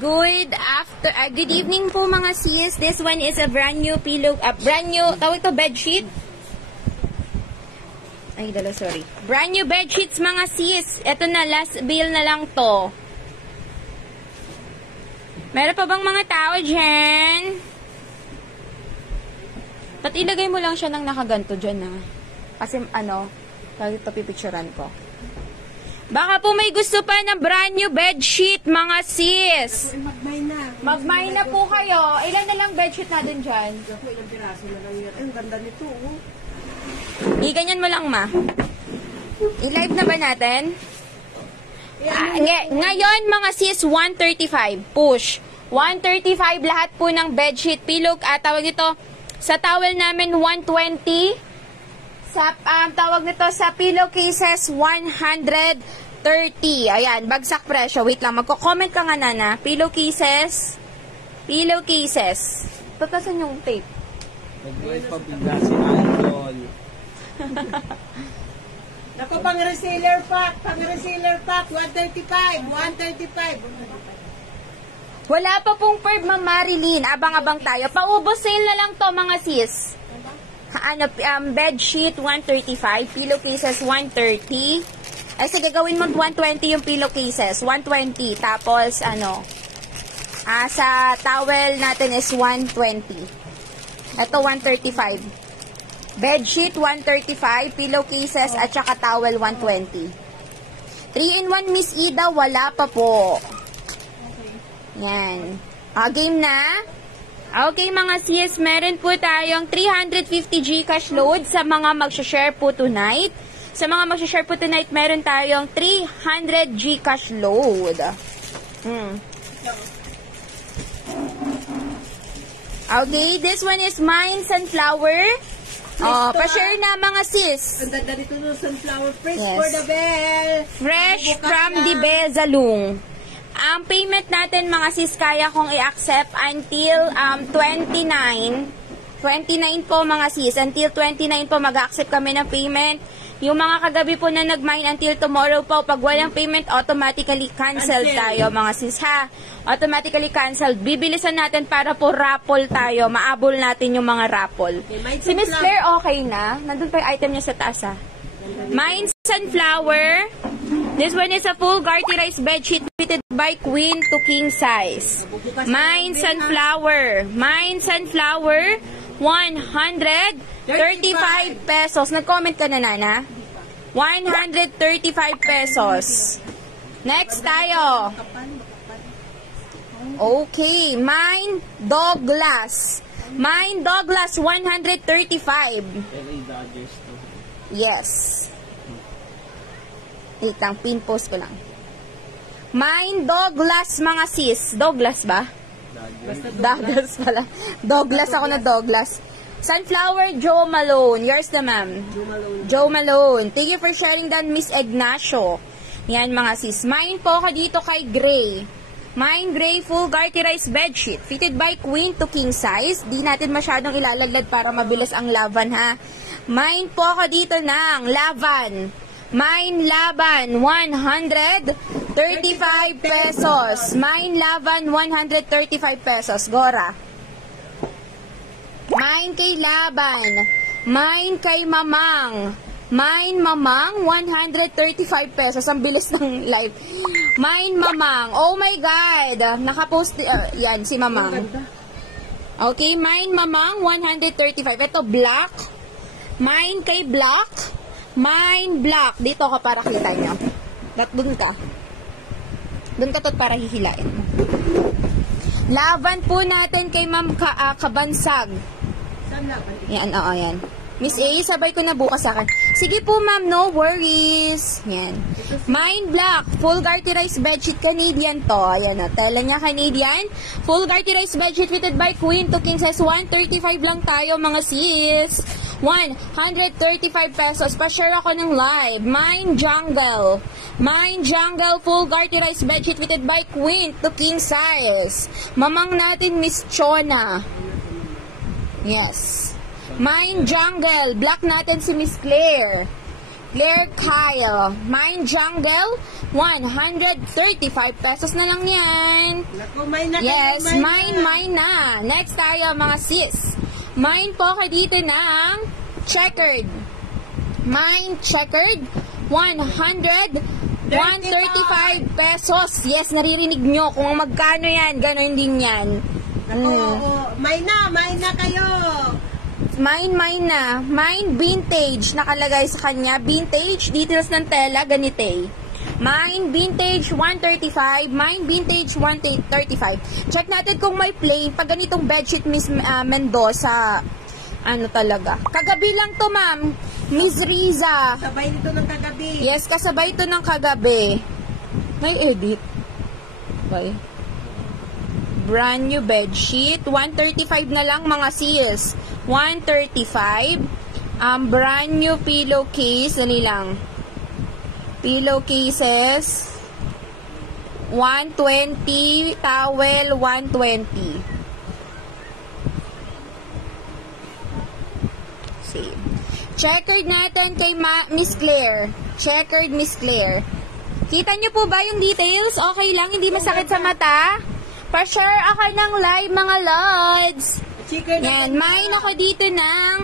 Good evening po mga sis. This one is a brand new pillow, tawag to bedsheet. Sorry. Brand new bedsheets mga sis. Ito na, last bill na lang to. Meron pa bang mga tao dyan? Ba't ilagay mo lang siya ng nakaganto dyan, ha? Kasi, lagi ito pipicturan ko. Baka po may gusto pa ng brand new bedsheet, mga sis. Mag-mine na po kayo. Ilan na lang bedsheet na dun dyan? Ilang piraso na lang yan. Ang ganda nito, oh. Ganyan mo lang, ma. I-live na ba natin? Ngayon, mga sis, 135. Push. 135 lahat po ng bedsheet. Pillow, tawag ito, sa towel namin, 120. Sa, tawag nito sa pillowcases, 130. Ayan, bagsak presyo. Wait lang, magko-comment ka nga, Nana. Pillowcases. Tatasan yung tape. Nag-wait pa bigla si Idol. Naku, pang-resealer pack, 135. Wala pa pong perb, Ma'am Marilyn. Abang-abang tayo. Paubos sale na lang to, mga sis. Bedsheet 135, pillowcases 130. Ay sige, gawin mo 120 yung pillowcases, 120. Tapos sa towel natin is 120. Ito 135. Bedsheet 135, pillowcases at saka towel 120. 3-in-1 Miss Ida, wala pa po. Yan. Game na. Okay mga sis, meron po tayong 350 Gcash load sa mga magsha-share po tonight. Sa mga magsha-share po tonight, meron tayong 300 Gcash load. Okay, this one is mine, sunflower. Pa-share na mga sis. Ang ganda dito ng sunflower, fresh for the bell. Fresh from the Bezalung. Ang payment natin mga sis, kaya kong i-accept until 29 po mga sis. Until 29 po mag-accept kami ng payment. Yung mga kagabi po na nag-mine until tomorrow po, pag walang payment, automatically canceled tayo mga sis ha. Automatically canceled. Bibilisan natin para po raffle tayo. Maabol natin yung mga raffle. Si Miss Claire okay na? Nandun pa yung item niya sa taas ha. Mine sunflower. This one is a full garterized bedsheet fitted by queen to king size. Mine sunflower. 135 pesos. Nag-comment ka na, Nana? 135 pesos. Next tayo. Okay. Mine Douglas. 135. Yes. Wait lang, pin post ko lang. Mine Douglas mga sis. Douglas ba? Douglas pala. Douglas ako na Douglas. Sunflower Joe Malone. Yours na, ma'am. Joe Malone. Thank you for sharing that, Miss Ignacio. Yan mga sis. Mine po ako dito kay Gray. Mine Gray full garterized bedsheet. Fitted by queen to king size. Di natin masyadong ilalaglag para mabilis ang laban ha. Mine po ako dito ng laban. Mine Laban, 135 pesos. Mine Laban, 135 pesos. Gora. Mine kay Laban. Mine kay Mamang. Mine Mamang, 135 pesos. Ang bilis ng live. Mine Mamang. Oh my God. Nakapost, yan, si Mamang. Okay, Mine Mamang, 135. Ito, black. Mine kay Black. Mine black. Dito ka para kita nyo. Doon ka. Doon ka to para hihilain. Laban po natin kay Ma'am Kabansag. Yan, oo, yan. Miss A, sabay ko na bukas sa akin. Sige po, ma'am, no worries. Yan. Mine black. Full garterized bedsheet. Canadian to. Ayan o. Tela niya Canadian. Full garterized bedsheet fitted by queen to king size. 135 lang tayo, mga sis. 135 pesos. Pa-share ako ng live. Mine Jungle. Mine Jungle full garterized bedsheet fitted by queen to king size. Mamang natin, Miss Chona. Yes. Mine Jungle. Black natin si Miss Claire. Claire Kyle. Mine Jungle, 135 pesos na lang yan. Naku, may na Yes, kayo, mine na. Next tayo mga sis. Mine po ka dito ng checkered. Mine checkered, 135 pesos. Yes, naririnig nyo kung magkano yan. Ganon din yan. Naku, may na kayo. Mine na. Mine vintage. Nakalagay sa kanya. Vintage. Details ng tela. Ganite. Mine vintage 135. Mine vintage 135. Check natin kung may plain. Pag ganitong bedsheet Miss Mendoza. Ano talaga. Kagabi lang to ma'am. Miss Riza. Sabay nito ng kagabi. Yes, kasabay to ng kagabi. May edit. Okay. Brand new bedsheet. 135 na lang mga sis. 135. Brand new pillowcase. Dali lang. Pillowcases. 120. Towel. 120. See. Checkered natin kay Miss Claire. Checkered Miss Claire. Kita niyo po ba yung details? Okay lang, hindi masakit sa mata? Pa-share ako ng live mga lods. Chicken Yan, mine ako dito ng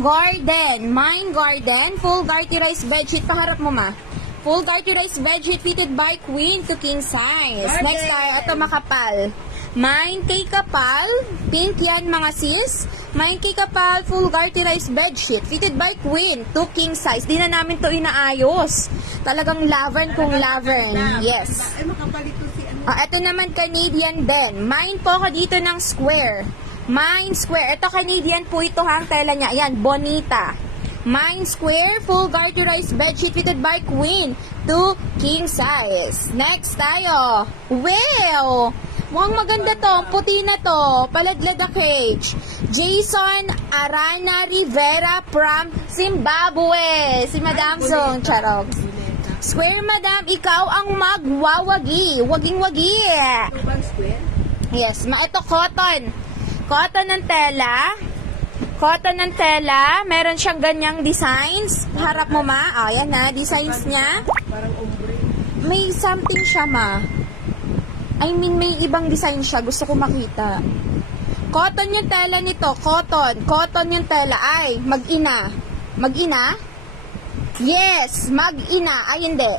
garden. Mine garden, full garterized bedsheet. Paharap mo ma. Full garterized bedsheet fitted by queen to king size. Garden. Next tayo, ito makapal. Mine kay kapal, pink yan mga sis. Mine kay kapal, full garterized bedsheet fitted by queen to king size. Di na namin to inaayos. Talagang lavern kung lavern. Yes. Ay, makapalito si ano. Ito naman Canadian din. Mine po ako dito ng square. Mine square. Ito Canadian po ito ha, ang tela niya. Ayan, bonita. Mine square, full garterized bedsheet fitted by queen to king size. Next tayo. Wow! Mukhang maganda to. Puti na to. Paladlad a cage. Jason Arana Rivera from Zimbabwe. Si Madam Zong. Charot. Square, madam, ikaw ang magwawagi. Waging-wagi. Ito bang square? Yes, ito cotton. Cotton ng tela. Cotton ng tela. Meron siyang ganyang designs. Harap mo ma. Ayan na, designs niya. Parang ombre. May something siya ma. I mean, may ibang design siya. Gusto ko makita. Cotton yung tela nito. Cotton. Cotton yung tela. Ay, mag-ina. Mag-ina? Yes, mag-ina. Ay, hindi.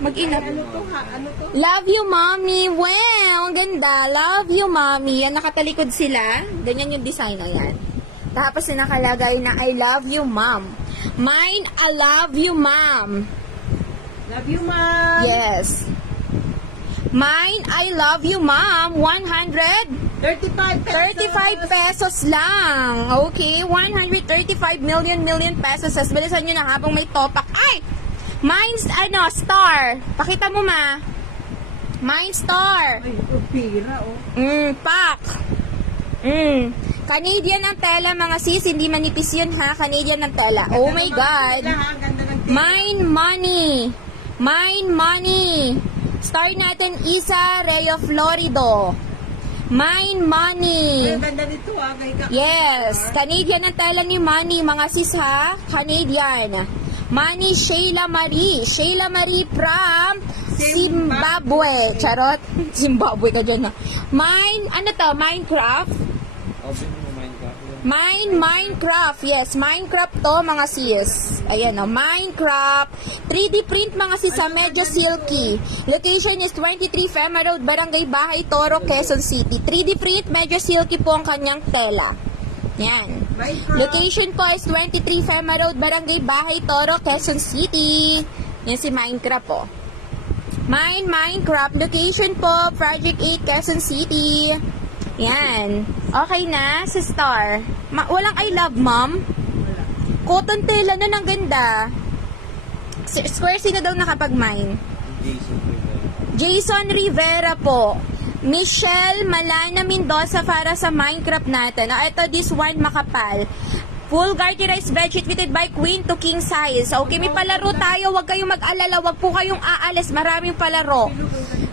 Mag-ina. Ano to ha? Ano to? Love you, mommy. Wow, ang ganda. Love you, mommy. Yan, nakatalikod sila. Ganyan yung design na yan. Tapos yung nakalagay na I love you, mom. Mine, I love you, mom. Love you, ma'am. Yes. Mine, I love you, mom. 35 pesos lang. Okay, 135 million pesos. Bilisan nyo na habang may topak. Ay! Mine's, star. Pakita mo, ma. Mine star. Ay, ito, pira, oh. Pak. Canadian ang tela, mga sis. Hindi manipis yun, ha? Canadian ang tela. Oh my God. Ganda ng Mine money. Mine money. Star natin, Isa Reo Florido. Mine money. Ay, ganda nito, ah. Yes. Canadian ang tela ni Money, mga sis, ha? Canadian. Money Sheila Marie. Sheila Marie from Zimbabwe. Charot. Zimbabwe ka dyan, ha? Mine, ano to? Minecraft? Open mo Minecraft. Minecraft. Yes, Minecraft to, mga sis. Ayan, o. Minecraft. 3D print, mga sis, sa medyo silky. Location is 23 Fema Road, Barangay Bahay, Toro, Quezon City. 3D print, medyo silky po ang kanyang tela. Yan. Location po is 23 Fema Road, Barangay Bahay, Toro, Quezon City. Yan si Minecraft po. Minecraft. Location po, Project 8, Quezon City. Yan. Okay na, si Star. Walang I love, mom. Cotton tela na ng ganda. Square, sino daw nakapag-mine? Jason Rivera po. Michelle Malana Mendoza para sa Minecraft natin. Ito, this one makapal. Full garterized bedsheet fitted by queen to king size. Okay, may palaro tayo. Huwag kayong mag-alala. Huwag po kayong aalis. Maraming palaro.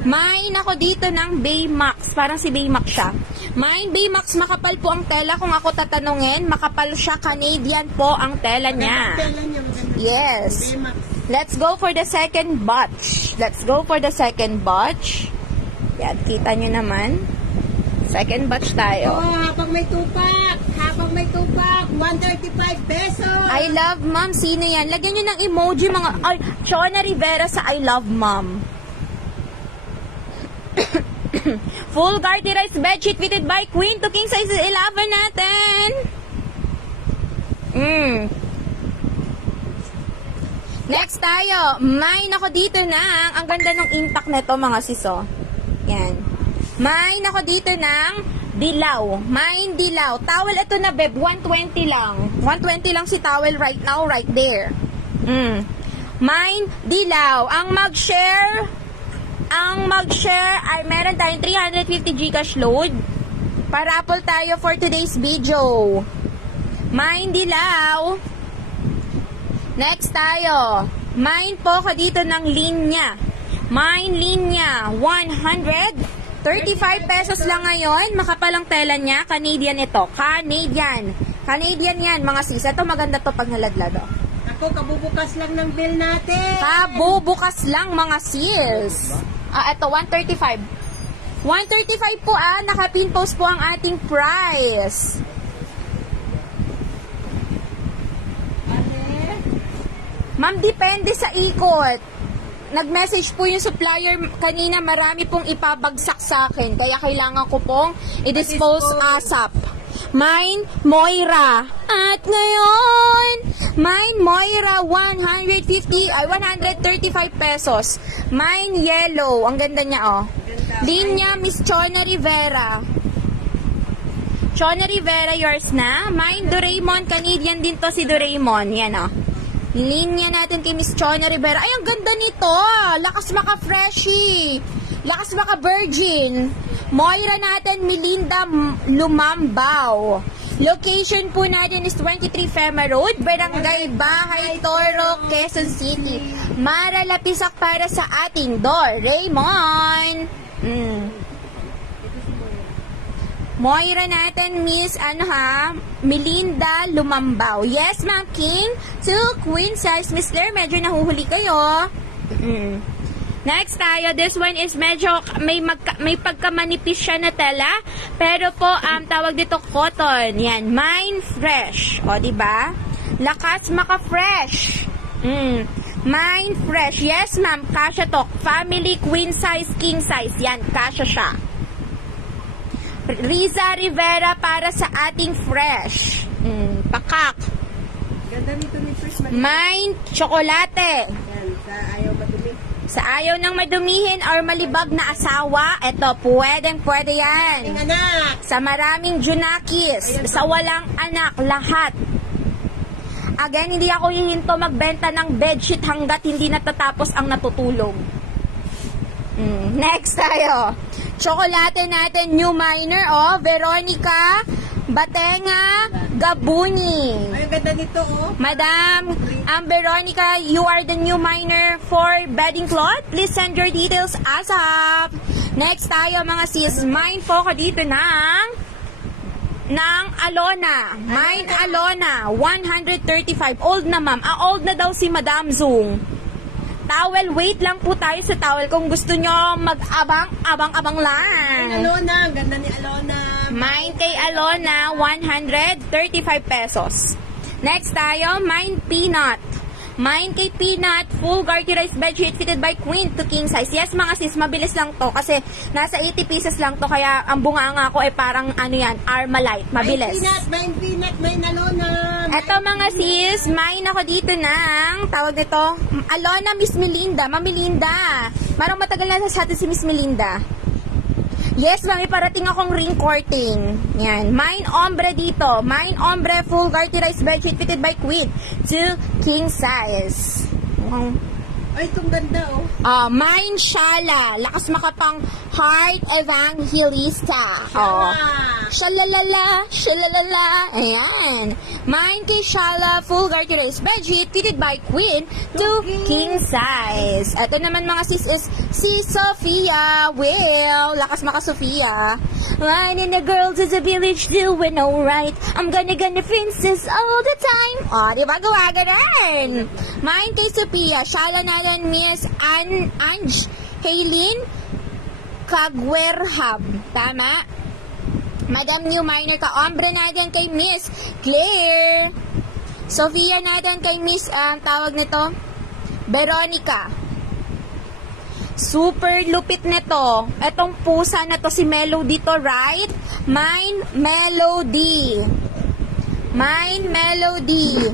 Mine ako dito ng Baymax. Parang si Baymax siya. Mine Baymax, makapal po ang tela kung ako tatanungin. Makapal siya, Canadian po ang tela niya. Tela niya, maganda. Yes. Baymax. Let's go for the second batch. Let's go for the second batch. Yan, kita nyo naman. Second batch tayo. Oh, habang may tupak. Habang may tupak. 135 pesos. I love mom. Sino yan? Lagyan nyo ng emoji mga... Ay, Chona Rivera sa I love mom. Full garterized bedsheet fitted by Queen to king size 11 natin. Next tayo. Mine ako dito ng... Ang ganda ng impact nito mga siso. Yan. Mine ako dito ng dilaw. Mine dilaw. Towel ito na beb. 120 lang. 120 lang si towel right now, right there. Mine dilaw. Ang mag-share ay meron tayong 350 Gcash load. Parapol tayo for today's video. Mine dilaw. Next tayo. Mine po ko dito ng linya. Mine linya. 135 pesos lang ngayon. Makapalang tela niya. Canadian ito. Canadian. Canadian yan mga sis. Ito maganda to pag nalaglag. Ako, kabubukas lang ng bill natin. Kabubukas lang mga sis. Ito 135. 135 po nakapin post po ang ating price. Ma'am, depende sa ikot. Nag-message po yung supplier kanina, marami pong ipabagsak sa akin. Kaya kailangan ko pong i-dispose ASAP. Mine, Moira. At ngayon, mine, Moira, 135 pesos. Mine, yellow. Ang ganda niya, Linya, Miss Chona Rivera. Chona Rivera, yours na. Mine, Doraemon. Canadian din to si Doraemon. Yan, Linya natin kay Miss Chona Rivera. Ay, ang ganda nito. Lakas maka-freshy. Lakas maka-virgin. Moira natin, Melinda Lumambao. Location po natin is 23 Fema Road, Barangay Bahay, Toro, Quezon City. Maralapisak para sa ating Doraemon. Moira natin, Miss, Melinda Lumambao. Yes, Ma'am King. To queen size, Miss Claire, medyo nahuhuli kayo. Next tayo, this one is medyo may pagkamanipis siya na tela, pero po tawag dito cotton. Yan, Mine Fresh. O, diba? Lakas maka-fresh. Mine Fresh. Yes, ma'am, kasha to. Family queen size, king size. Yan, kasha siya. Riza Rivera para sa ating fresh. Pakak. Ganda nito ni Fresh. Mine Chocolate. Yan, sa ayaw madumi. Sa ayaw ng madumihin or malibag na asawa, eto, pwede yan. Ang anak. Sa maraming junakis, sa walang anak, lahat. Again, hindi ako hihinto magbenta ng bedsheet hanggat hindi natatapos ang natutulog. Next tayo. Chocolate natin, new miner, Veronica Batenga Gabuni. Ay, ang ganda nito, Madam, Veronica, you are the new miner for bedding cloth. Please send your details ASAP. Next tayo mga sis, mine po ko dito ng Alona. Mine Alona, 135. Old na ma'am. Old na daw si Madam Zung. Towel, wait lang po tayo sa towel kung gusto nyo mag-abang lang. Alona, ang ganda ni Alona. Mine kay Alona, 135 pesos. Next tayo, mine Peanut. Mine kay Peanut, full garterized bedsheet fitted by Queen to king size. Yes, mga sis, mabilis lang to kasi nasa 80 pieces lang to kaya ang bunganga ko ay parang Armalite. Mabilis. Mine Peanut, mine Alona. Eto mga sis, mine ako dito ng, tawag nito, Alona Miss Melinda. Ma'am Melinda, parang matagal na sa atin si Miss Melinda. Yes, ma'am, parating akong ring courting. Yan. Mine ombre dito. Mine ombre full garterized bedsheet fitted by Queen to king size. Ay, itong ganda, Mine Shala. Lakas makapang heart evangelista. Shalalala. Shalalala. Ayan. Mine kay Shala full garterized bedsheet fitted by Queen to king size. Ito naman mga sis is si Sofia. Lakas maka Sofia. Mine and the girls is a village doing alright. I'm gonna princess all the time. Oh, di ba gawa ganun? Mine kay Sophia. Shala natin Miss Ange Haylin Kagwerhab. Tama? Madam New Minor ka. Ombre natin kay Miss Claire. Sophia natin kay Miss, tawag nito, Veronica. Super lupit nito. Etong pusa na to si Melody to, right? Mine Melody. Mine Melody.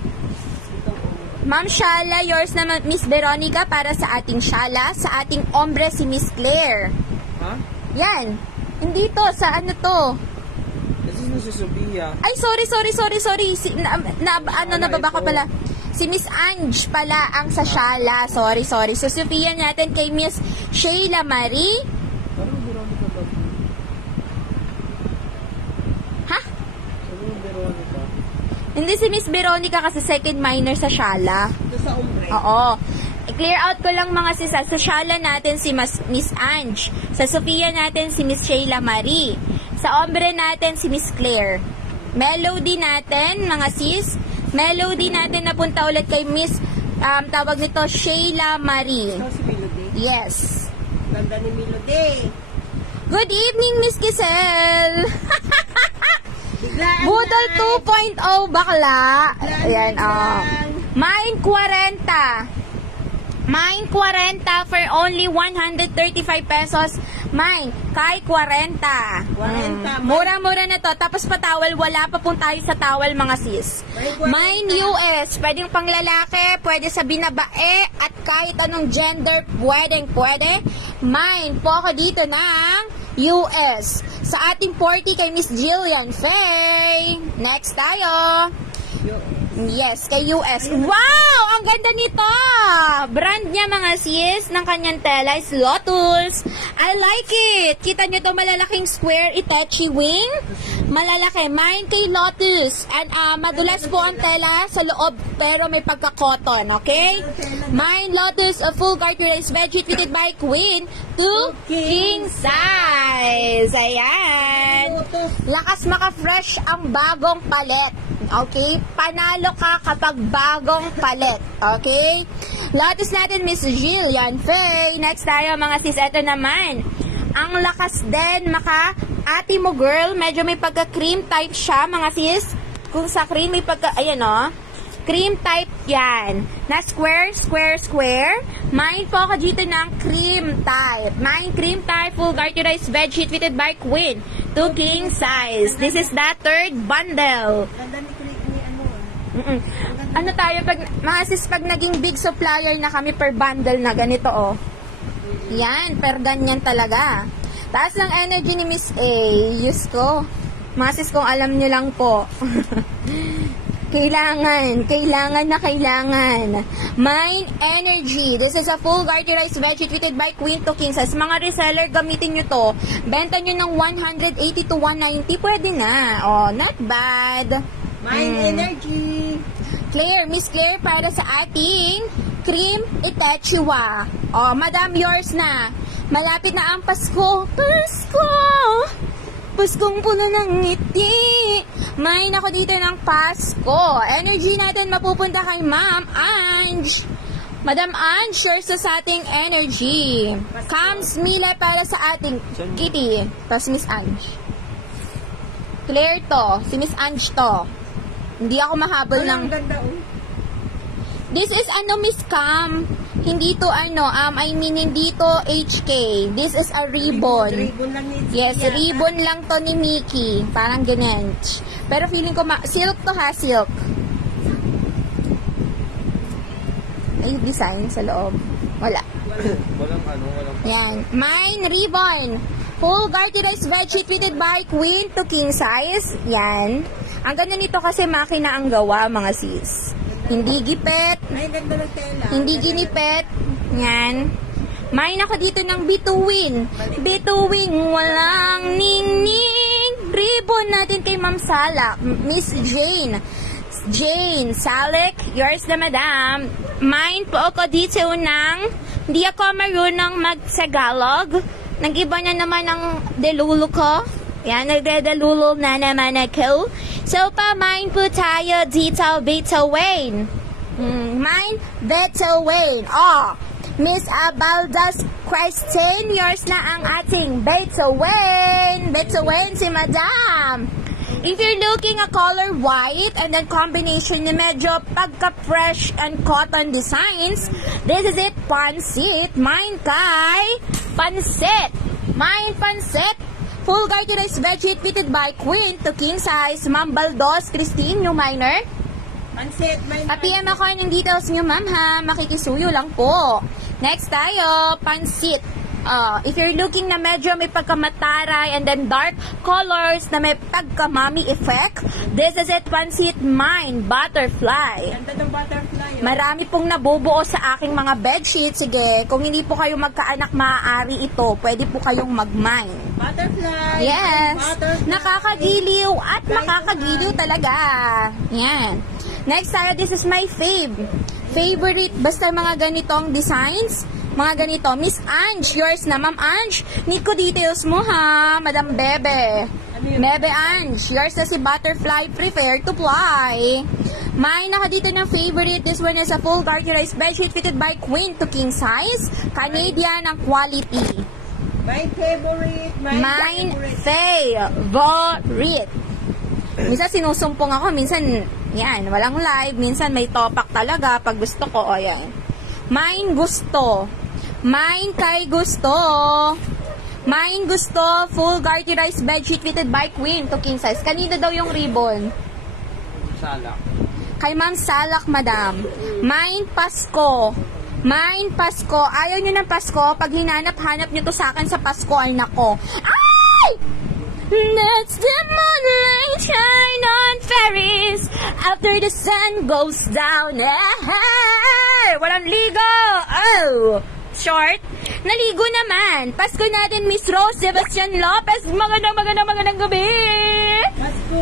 Ma'am Shala, yours naman Miss Veronica para sa ating Shala. Sa ating ombre si Miss Claire. Ha? Yan. Hindi to. Sa ano to? This is na si Sophia. Ay, sorry. Nababa ko pala. Si Miss Ange pala ang sa Shala. Sorry. So, Sophia natin kay Miss Sheila Marie. Parang Veronica ba? Ha? Sabi mo Veronica. Hindi si Miss Veronica kasi second minor sa Shala. Ito sa umbre. Oo. I-clear out ko lang mga sisa. Sa Shala natin si Miss Ange. Sa Sophia natin si Miss Sheila Marie. Sa ombre natin si Miss Claire. Melody natin, mga sis. Melody natin napunta ulit kay Miss, tawag nito, Sheila Marie. Ito si Melody. Yes. Ganda ni Melody. Good evening, Miss Giselle. Biglaan Budol lang. 2.0 bakla. Ayan, Biglaan. Mine 40. Mine 40 for only 135 pesos. Mine, kay 40. 40. Mura-mura na to. Tapos pa towel, wala pa pong tayo sa towel mga sis. Mine US, pwedeng pang lalaki, pwede sa binabae, at kahit anong gender, pwede. Mine po ako dito ng US. Sa ating 40 kay Miss Jillian Faye. Next tayo. Yes, kay US. Wow! Ang ganda nito! Brand niya mga sis ng kanyang tela is Lotus. I like it! Kita nyo to malalaking square Itachi wing. Malalaki. Mine kay Lotus. And madulas po ang tela sa loob pero may pagka-cotton. Okay? Mine Lotus, a full garterized bedsheet fitted by Queen to king size. Ayan. Lakas maka-fresh ang bagong palet. Okay? Panalo ka kapag bagong palet. Okay? Lotus natin, Miss Jillian Faye. Next tayo, mga sis. Ito naman. Ang lakas din, ate mo girl. Medyo may pagka-cream type siya, mga sis. Kung sa cream, may pagka, ayan o. Cream type yan. Na square. Mine po ako dito ng cream type. Mine cream type, full garterized bedsheet fitted by Queen. 2 king size. This is the third bundle. Ganda ni ano. Ano tayo, mga sis, pag naging big supplier na kami per bundle na ganito, oh. Yan, per ganyan talaga. Taas ng energy ni Miss A. Yus ko. Mga sis, kung alam nyo lang po. Kailangan. Mine Energy. This is a full garterized bedsheet fitted by Queen to king size. Mga reseller, gamitin nyo to. Benta nyo ng 180 to 190. Pwede na. Oh, not bad. Mine Energy. Claire, Miss Claire, para sa ating cream Itachiwa. Oh, madam, yours na. Malapit na ang Pasko. Paskong puno ng ngiti. Mine ako dito ng Pasko. Energy natin mapupunta kay Ma'am Ange. Madam Ange, shares sa ating energy. Cams Mila para sa ating Kitty. Tapos Miss Ange. Claire to. Si Miss Ange to. Hindi ako mahabol ng... Ang ganda, oh. This is Miss Cam. Hindi to hindi to HK. This is a ribbon. Ribbon lang ni Yes, ribbon lang to ni Mickey. Parang ganyan. Pero feeling ko silk to ha, silk. Ay, design sa loob. Wala. Walang Yan. Mine ribbon. Full garterized bedsheet fitted by Queen to king size. Yan. Ang ganda nito kasi makina ang gawa, mga sis. Hindi gipet. Ay, ganda ng tela. Hindi ginipet. Yan. Mine ako dito ng bituin. Bituin, walang ningning. Ribbon natin kay Ma'am Sala. Miss Jane. Jane Salek, yours na madam. Mine po ako dito ng, hindi ako marunong mag-Tagalog. Nag-iba na naman ang delulu ko. Yan, nagdadalulol na naman ako. So, pamain po tayo dito, Beto Wayne. Mine, Beto Wayne. Oh, Miss Abaldas Christine, yours na ang ating Beto Wayne. Beto Wayne, si Madam. If you're looking a color white and then combination ni medyo pagka-fresh and cotton designs, this is it, pansit. Mine kay pansit. Mine pansit. Full garterized bedsheet fitted by queen to king size. Ma'am Baldos, Christine, new minor. Pansit, may PM ako ng details nyo, ma'am, ha. Makikisuyo lang po. Next tayo, pansit. If you're looking na medyo may pagkamataray and then dark colors na may pagkamami effect, this is it, pansit mine, butterfly. ganda ng butterfly. Oh. Marami pong nabubuo sa aking mga bedsheet. Sige, kung hindi po kayo magkaanak, maaari ito. Pwede po kayong mag-mine. Butterfly. Yes. Butterfly. Nakakagiliw at makakagiliw talaga. Yan. Next tayo, this is my favorite. Basta mga ganitong designs. Mga ganito. Miss Ange, yours na. Ma'am Ange, need ko details mo, ha. Madam Bebe. Bebe Ange, yours na si Butterfly. Prefer to fly. May naka dito ng favorite. This one is a full garterized bedsheet fitted by queen to king size. Canadian ang quality. My favorite. Mine favorite. Minsan sinusumpong ako. Minsan, yan, walang live. Minsan may topak talaga pag gusto ko. O, yan. Mine gusto. Mine kay gusto. Mine gusto. Full garterized bedsheet fitted by queen to king size. Kanina daw yung ribbon? Salak. Kay Ma'am Salak, madam. Mine Pasko. Mine Pasko. Ayaw nyo ng Pasko. Pag hinanap-hanap nyo to sa akin sa Pasko, ay nako. Ay! Let's the moonlight shine on Paris after the sun goes down. Hey! Walang ligo. Oh! Short. Naligo naman. Pasko natin, Miss Rose Sebastian Lopez. Magandang gabi. Pasko.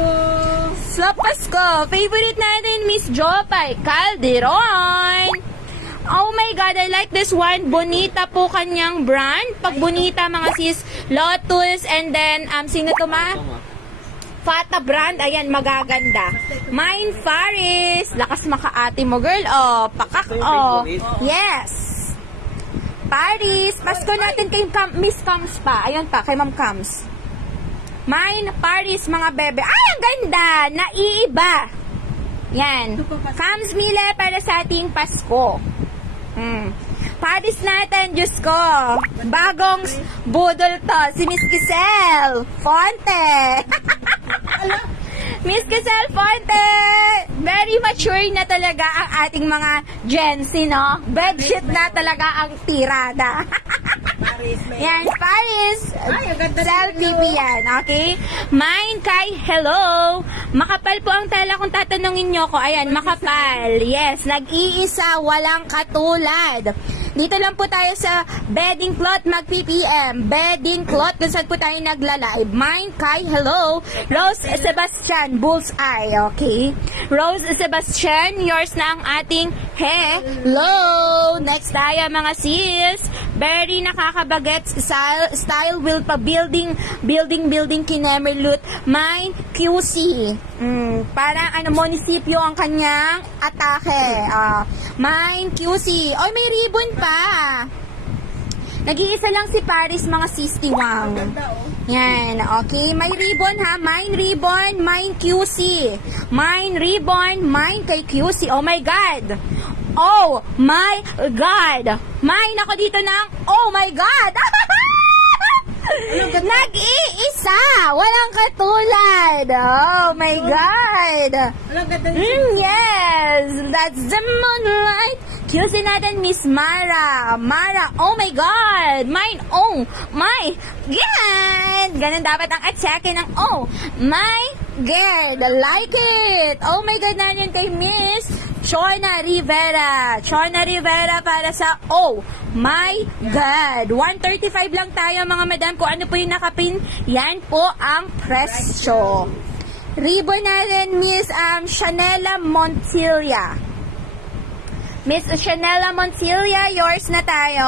Sa Pasko, favorite natin, Miss Jopay Calderon. Oh my God, I like this one. Bonita po kanyang brand. Pag Bonita, mga sis, Lotus, and then, sino to ma? Fata brand. Ayan, magaganda. Mine Faris. Lakas makaate mo, girl. Oh, pakak. Oh, yes. Paris. Pasko natin kay Miss Cams pa. Ayan pa, kay Ma'am Cams. Mine, Paris, mga bebe. Ay, ang ganda! Naiiba. Yan. Cams Mille para sa ating Pasko. Paris natin, Diyos ko. Bagong budol to. Si Miss Giselle Fonte. Miss Giselle Fonte. Very mature na talaga ang ating mga Gen Z, no? Bedsheet na talaga ang tirada. Yan, Paris. Ay, ang ganda Selfie nito. yan, okay? Mine kay hello. Makapal po ang tela kung tatanungin nyo ko. Ayan, makapal. Yes, nag-iisa, walang katulad. Dito lang po tayo sa bedding cloth, mag-PPM. Bedding cloth, kung saan po tayo nagla-live. Mine kay hello. Rose Sebastian, bullseye, okay? Rose Sebastian, yours na ang ating hello. Next tayo, mga sis. Very nakakabagets style will pa building kinemerlut. Mine QC. Parang munisipyo ang kanyang atake. Mine QC. Oy, may ribbon pa. Nag-iisa lang si Paris, mga sistiwang. Yan, okay. May ribbon, ha. Mine ribbon, mine QC. Mine ribbon, mine kay QC. Oh my God. Oh my God. Mine ako dito ng oh my God. Nag-iisa. Walang katulad. Oh my God. Yes. That's the moonlight. QC natin, Miss Mara. Mara, oh my God. Mine, oh my God. Ganun dapat ang at-check ng oh my God. Like it. Oh my God natin kay Miss Chona Rivera. Chona Rivera para sa oh my God. 135 lang tayo, mga madam. Kung ano po yung nakapin, yan po ang presyo. Ribbon natin, Miss Chanela Montilla. Miss Chanela Montilla, yours na tayo.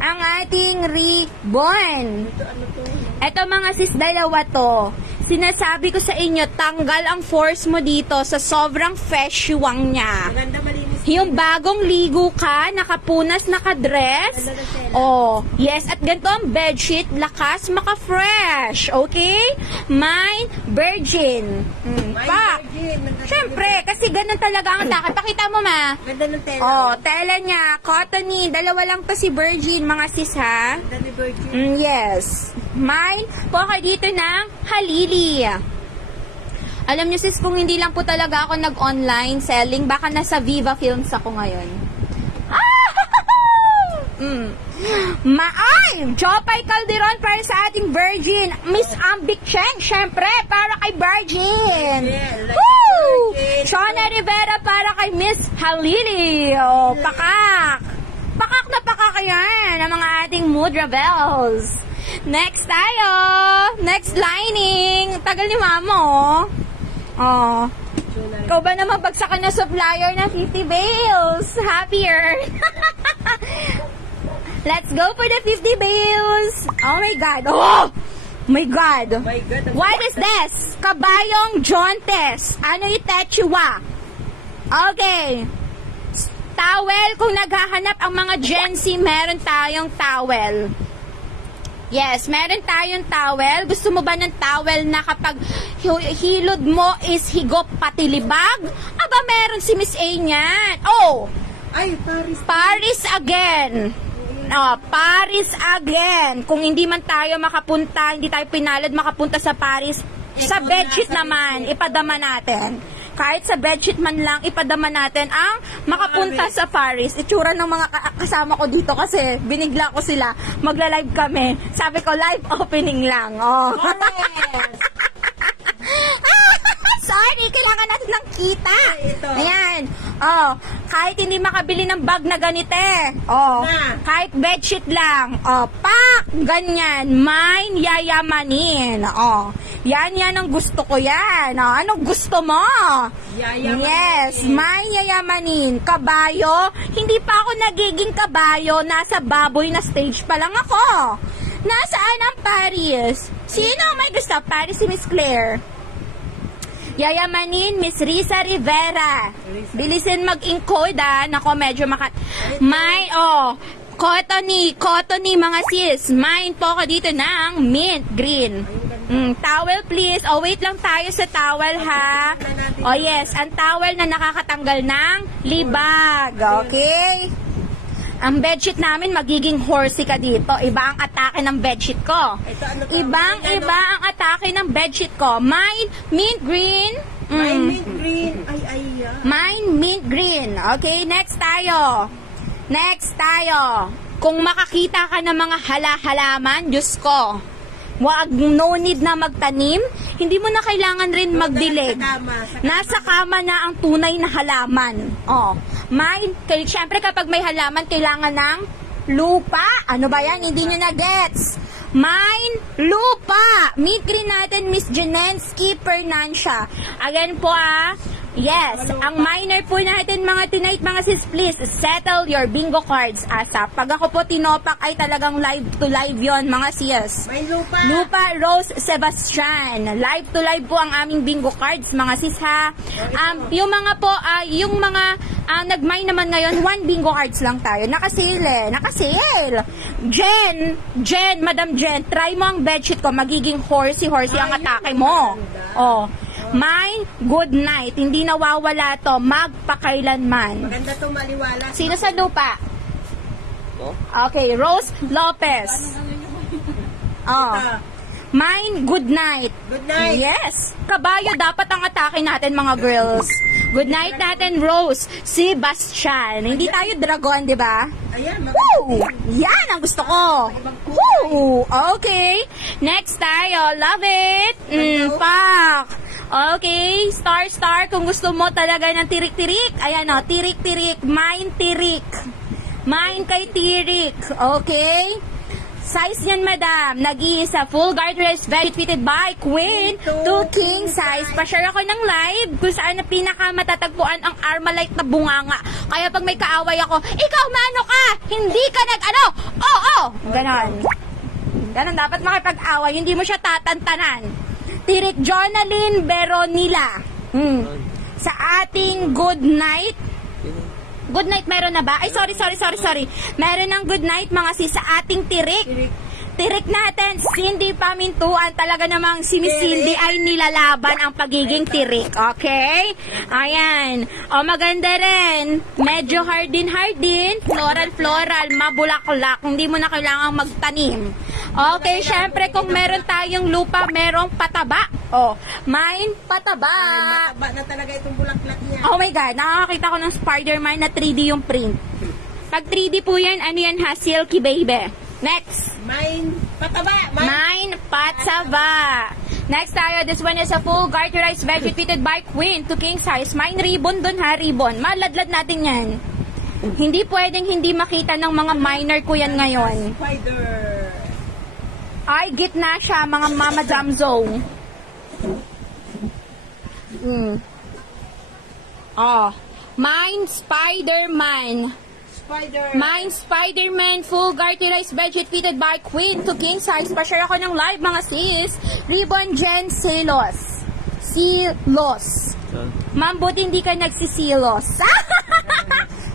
ang ating ribbon. Ito mga sis, dalawa to. Sinasabi ko sa inyo, tanggal ang force mo dito sa sobrang feshuwang niya. Maganda, malinis. Yung bagong ligo ka, nakapunas, nakadress. Oh, yes. At ganito ang bedsheet, lakas, maka-fresh. Okay? Mine, virgin. Pa. Siyempre, kasi ganun talaga ang atake. Pakita mo, ma. Ganda ng tela. Oh, tela niya, cottony. Dalawa lang to si virgin, mga sis, ha? Ganda ni Virgin. Yes. Mine, po kayo dito ng halili. Alam niyo sis, kung hindi lang po talaga ako nag-online selling, baka nasa Viva Films ako ngayon. Maay! Jopay Calderon para sa ating virgin. Miss Ambic Cheng, syempre, para kay virgin. Woo! Shona Rivera para kay Miss Halili. Oh, pakak. Pakak na pakak yan ang mga ating mood rebels. Next tayo. Next lining. Tagal ni mama, oh. Oh. Ikaw ba naman bagsakan na supplier ng 50 bales? Happier. Let's go for the 50 bales. Oh my God. Oh my God. My God. What is this? Kabayong Jontes. Ano yung techua? Okay. Towel. Kung naghahanap ang mga Gen Z, meron tayong towel. Yes, meron tayong towel. Gusto mo ba ng towel na kapag hilod mo is higop pati libag? Aba, meron si Miss A niyan. Oh! Ay, Paris. Paris again. Oh, Paris again. Kung hindi man tayo makapunta, hindi tayo pinalad makapunta sa Paris, sa bedsheet naman, ipadama natin. Kahit sa bedsheet man lang, ipadama natin ang makapunta sa Paris. Itsura ng mga kasama ko dito kasi binigla ko sila. Magla-live kami. Sabi ko, live opening lang. Oh. Sorry, kailangan natin lang kita. Ito. Ayan. Oh, kahit hindi makabili ng bag na ganite. Oh, kahit bedsheet lang. Oh, pak! Ganyan. Mine yayamanin. Oh, yan ang gusto ko yan. Oh, anong gusto mo? Yayamanin. Yes, mine yayamanin. Kabayo. Hindi pa ako nagiging kabayo. Nasa baboy na stage pa lang ako. Nasaan ang Paris? Sino ang may gusto? Paris si Miss Claire. Yayamanin, Miss Risa Rivera. Bilisin mag-encode, ah. Nako, medyo may, oh, cottony, mga sis. Mine po ko dito ng mint green. Towel, please. Oh, wait lang tayo sa towel, ha. Oh, yes. Ang towel na nakakatanggal ng libag. Okay? Ang bedsheet namin, magiging horsey ka dito. Iba ang atake ng bedsheet ko. Ibang-iba ang atake ng bedsheet ko. Mine, mint green. Mine, mint green. Ay. Mine, mint green. Okay, next tayo. Kung makakita ka ng mga hala-halaman, Diyos ko, no need na magtanim, hindi mo na kailangan rin magdilig. Nasa kama na ang tunay na halaman. Oh. Siyempre kapag may halaman, kailangan ng lupa. Ano ba yan? Hindi nyo na gets. Mine, lupa. Meet green natin, Miss Janensky Pernancia. Again po, yes, ang minor po natin mga tonight, mga sis, please settle your bingo cards ASAP. Pag ako po tinopak ay talagang live to live yon mga sis. May lupa. Lupa Rose Sebastian. Live to live po ang aming bingo cards mga sis, ha. Yung mga po, yung mga nag-mine naman ngayon, 1 bingo cards lang tayo. Nakasale. Jen, Madam Jen, try mo ang bedsheet ko. Magiging horsey ang atake mo. Oh. Mine, good night. Hindi nawawala to. Magpakailanman. Maganda to, maliwala. Sino sa lupa? Okay, Rose Lopez. Oh. Mine, good night. Good night. Yes. Kabayo dapat ang atake natin, mga girls. Good night natin, Rose Sebastian. Hindi tayo dragon, di ba? Ayan, Woo! Yan ang gusto ko. Woo! Okay. Next tayo. Love it. Pak. Okay. Star. Kung gusto mo talaga ng tirik-tirik. Ayan o. Tirik-tirik. Mine tirik. Mine kay tirik. Okay. Size yan, madam. Nag-iisa full garterized veggie fitted by Queen to king size. Pa-share ako ng live kung saan na pinakamatatagpuan ang Armalite na bunganga. Kaya pag may kaaway ako, ikaw mano ka? Hindi ka nag-ano? Oo! Ganon. Ganon, dapat makipag-away. Hindi mo siya tatantanan. Tirik Jonaline Veronila. Sa ating good night. Good night meron na ba? Ay, sorry. Meron ng good night mga sis sa ating tirik. Tirik natin, Cindy Pamintuan. Talaga namang si Miss Cindy ay nilalaban ang pagiging tirik. Okay? Ayan. O, maganda rin. Medyo hard din. Floral, mabulaklak. Hindi mo na kailangang magtanim. Okay, syempre kung meron tayong lupa, merong pataba. Oh, mine pataba. Mataba na talaga itong bulaklak niya. Oh my God, nakakita ko ng Spider-Man na 3D yung print. Pag 3D po yan, ano yan ha? Silky baby. Next. Mine pataba. Mine pataba. Next tayo, this one is a full garterized veggie fitted by Queen to king size. Mine ribbon dun ha, ribbon. Maladlad natin yan. Hindi pwedeng hindi makita ng mga minor ko yan ngayon. Spider. Ay, gitna siya, mga mama jamzong. Oh, mine Spider-Man. Mine Spider-Man full garterized veggie fitted by Queen to king size. Pa-share ako ng live mga sis. Ribbon Jen Silos. Ma'am, buti hindi ka nagsisilos.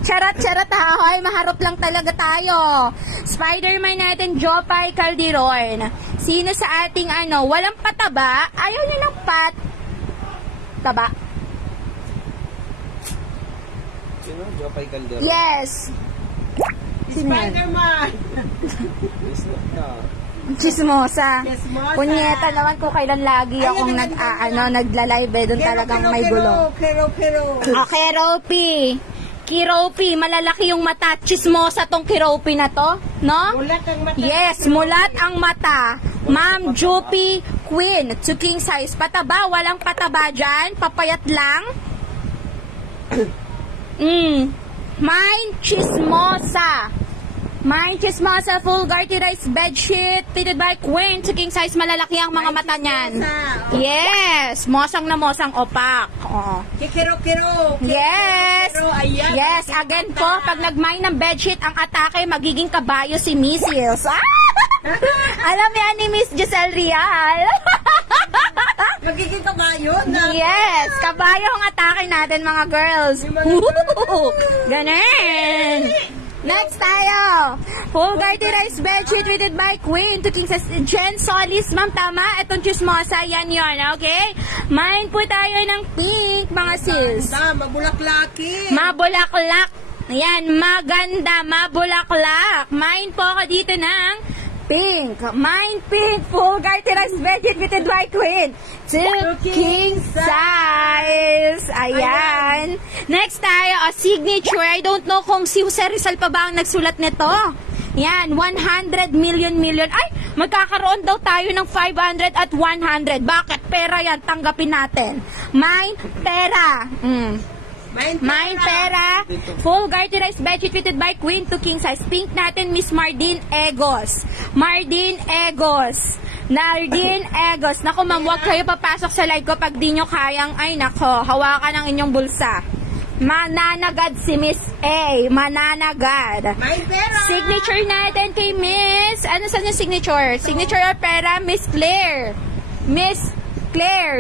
Charot ha, hoy, maharap lang talaga tayo. Spider-Man natin, Jopay Calderon. Sino sa ating walang pataba? Ayaw niyo ng taba. Sino? Jopay Calderon? Yes. Spider-Man. Chismosa. Chismosa. Punyeta naman kung kailan lagi akong nagla-live doon talagang may gulo. Kiropi, malalaki yung mata. Chismosa tong Kiropi na to, no? Mulat ang mata. Yes, mulat ang mata. Ma'am Jupi Queen to king size. Pataba, walang pataba dyan. Papayat lang. Mine Chismosa. Mine Chismosa full garterized bedsheet fitted by Queen to king size. Malalaki ang mga mata niyan. Yes, mosang na mosang opak. Oo. Kikiro. Yes. Ayan. Yes, again po, pag nag-mine ng bedsheet, ang atake magiging kabayo si Mrs. Alam yan ni Miss Giselle Rial. Magiging kabayo na. Yes, kabayo ang atake natin mga girls. Ganon. Next tayo. Full garterized bedsheet fitted by Queen to king size. Jen Solis, ma'am, tama? Itong chismosa, yan yun, okay? Mine po tayo ng pink, mga sis. Mabulaklaki. Mabulaklak. Ayan, maganda, mabulaklak. Mine po ako dito ng pink. Mine pink, full garterized bedsheet fitted by Queen to king size. Ayan. Next tayo, signature. I don't know kung si Jose Rizal pa ba ang nagsulat nito. Yan, 100 million. Ay, magkakaroon daw tayo ng 500 at 100. Bakit? Pera yan, tanggapin natin. Mine, pera. Mine pera. Full garterized bedsheet fitted by Queen to king size. Pink natin, Miss Mardine Egos. Naku, ma'am, huwag kayo papasok sa live ko pag di nyo kayang, ay nako, hawakan ang inyong bulsa. Mananagad si Miss A. Mananagad. Mine pera. Signature natin kay Miss, ano saan yung signature? Signature or pera, Miss Claire.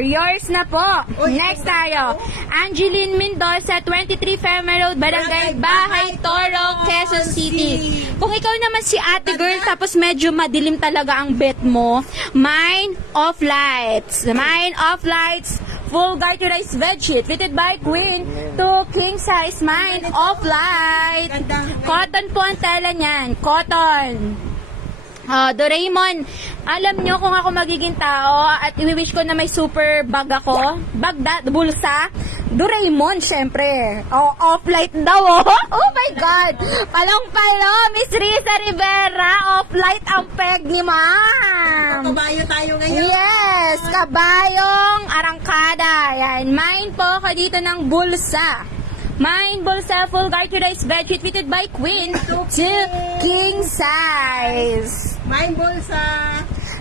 Yours na po. Next tayo. Angeline Mendoza, 23 Fema Road, Barangay Bahay, Toro, Quezon City. Kung ikaw naman si ate girl, tapos medyo madilim talaga ang bet mo, Mine of Lights, full garterized bedsheet fitted by Queen to king size. Mine of Light. Cotton po ang tela niyan. Cotton. Doraemon, alam nyo kung ako magiging tao at i-wish ko na may super bag ako, bulsa, Doraemon, syempre. Off-light daw, oh my God. Palong-palo, Miss Risa Rivera, off-light ang peg ni ma'am. Kabayo tayo ngayon. Yes, kabayong arangkada. Yan, mine po ako dito ng bulsa. Mine bulsa full garterized bedsheet fitted by Queen to king size. Mine bulsa.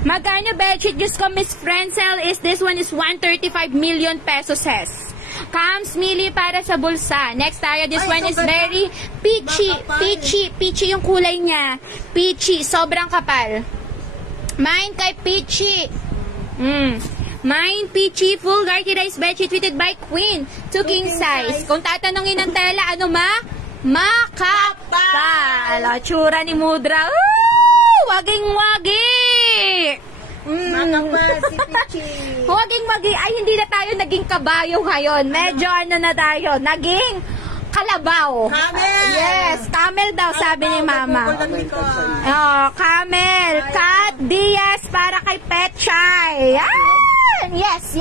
Magkano bedsheet? Diyos ko, Miss Frenzel, is this one is 135 million pesos. Comes Mili para sa bulsa. Next tayo, this Ay, one is ito ganda. very peachy. Makapal. Peachy yung kulay niya. Peachy, sobrang kapal. Mine kay Peachy. Mine Peachy, full garterized bedsheet fitted by Queen. 2 king size. Kung tatanungin ng tela, ano makapal. Tsura ni Mudra. Waging-wagi. Makapal si Pichi. Waging-wagi. Ay, hindi na tayo naging kabayo ngayon. Medyo ano na tayo. Naging kalabaw. Camel. Yes, camel daw, sabi ni Mama. Oh, camel. Kat Diaz para kay Petchay. Yan. Yes.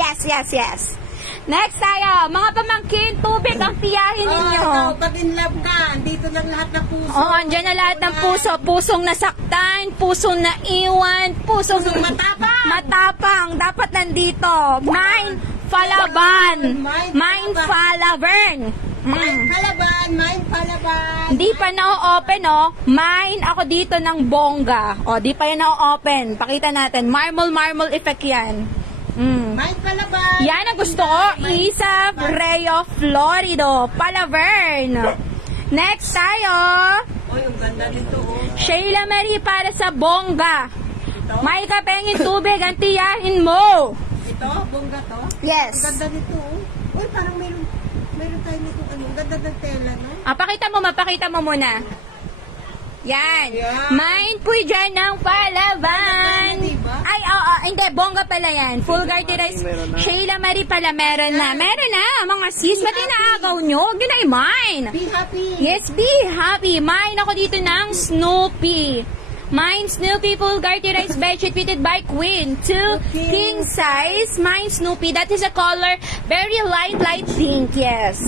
Next tayo, mga pamangkin, tubig ang tiyahin ninyo. Oh, pag in love ka, andito lang lahat ng puso. Oh, andyan na lahat ng puso. Pusong nasaktan, pusong naiwan, pusong matapang. Dapat nandito. Mine Falaban. Mine Falavern. Mine palaban. Hindi pa na-open, oh. Mine ako dito ng bongga. Oh, di pa yan na-open. Pakita natin. Marble effect yan. Mine palaban. Yan ang gusto ko. Isa Reo Florido. Palavern. Next tayo. Oh, yung ganda nito. Oh. Sheila Marie para sa bongga. Ito? May kapengin tubig ang tiyahin mo. Ito? Bongga to? Yes. Ang ganda nito. Oh. Uy, parang mayroon tayo nito. Ano? Ang ganda ng tela, no? Mapakita mo muna. Yan. Yan. Mine po dyan ng palaban. Diba? Ay, oo. Hindi, bongga pala yan. Full garterized. Sheila Marie pala, meron na. Meron na, mga sis. Ba't inaagaw nyo? Huwag nyo na i-mine. Be happy. Yes, be happy. Mine ako dito ng Snoopy. Mine Snoopy full garterized bedsheet fitted by Queen. 2 king size. Mine Snoopy. That is a color very light pink. Yes.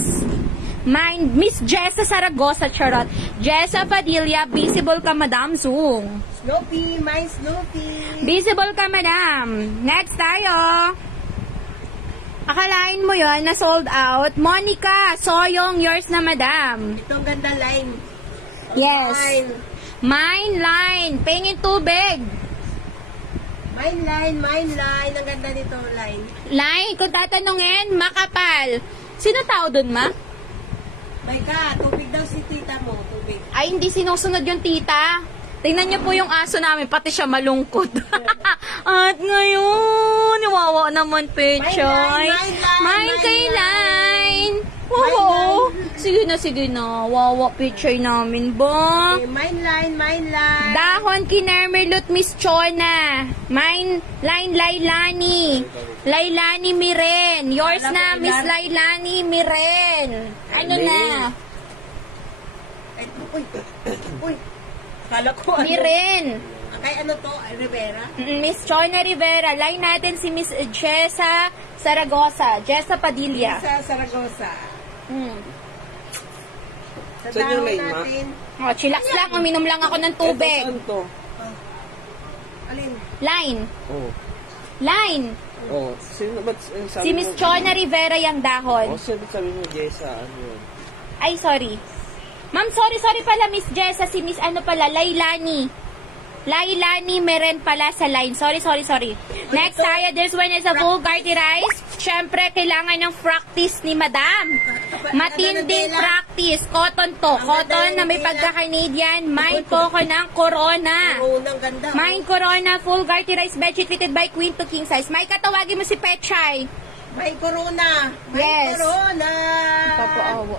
Mine Miss Jessa Saragosa, charot. Jessa Padilla, visible ka, Madam Zoom. Snoopy, mine Snoopy. Visible ka, Madam. Next tayo. Akalain mo yon na sold out. Monica, Soyong, yours na, Madam. Ito ang ganda line. Yes. Mine. Line. Pengin tubig. Mine line. Ang ganda nito, line. Line, kung tatanungin, makapal. Sino tao dun, ma? May ka, tubig daw si tita mo, tubig. Ay, hindi sinusunod yung tita. Tingnan niyo po yung aso namin, pati siya malungkot. At ngayon, wawa naman, Pechay. Mine kay Line. Oo. Sige na. Wawa, Pechay namin ba? Okay, mine line. Dahon kinermerlut Miss Chona. Mine Line Lailani. Lailani Miren. Yours na, Miss Lailani Miren. Ano na? Ay, uy. Akala ko ano. Miren. Kay ano to, Rivera? Miss Chona Rivera. Line natin si Miss Jessa Saragosa. Jessa Padilla. Sa Saragosa. Sa Saan yung dahon line, ma? natin. Oh, chillax lang. Uminom lang ako ng tubig. Saan to? Alin? Line. Oh. Line. Oh. Sino ba't sabi Si Miss mo? Chona Rivera yung dahon. Oh, sabi mo, Jessa, ano yun? Ay, sorry. Ma'am, sorry pala, Miss Jessa. Si Miss ano pala, Lailani. Lailani Meren pala sa line. Sorry. Next tayo, this one is a full garterized. Siyempre, kailangan ng practice ni Madam. Matinding practice. Cotton to. Cotton na may pagka-Canadian. Mine po ko ng Corona. Unang ganda. Mine Corona, full garterized bedsheet fitted by Queen to king size. May katawagin mo si Petchay. May corona. Yes. Corona. Papaawa.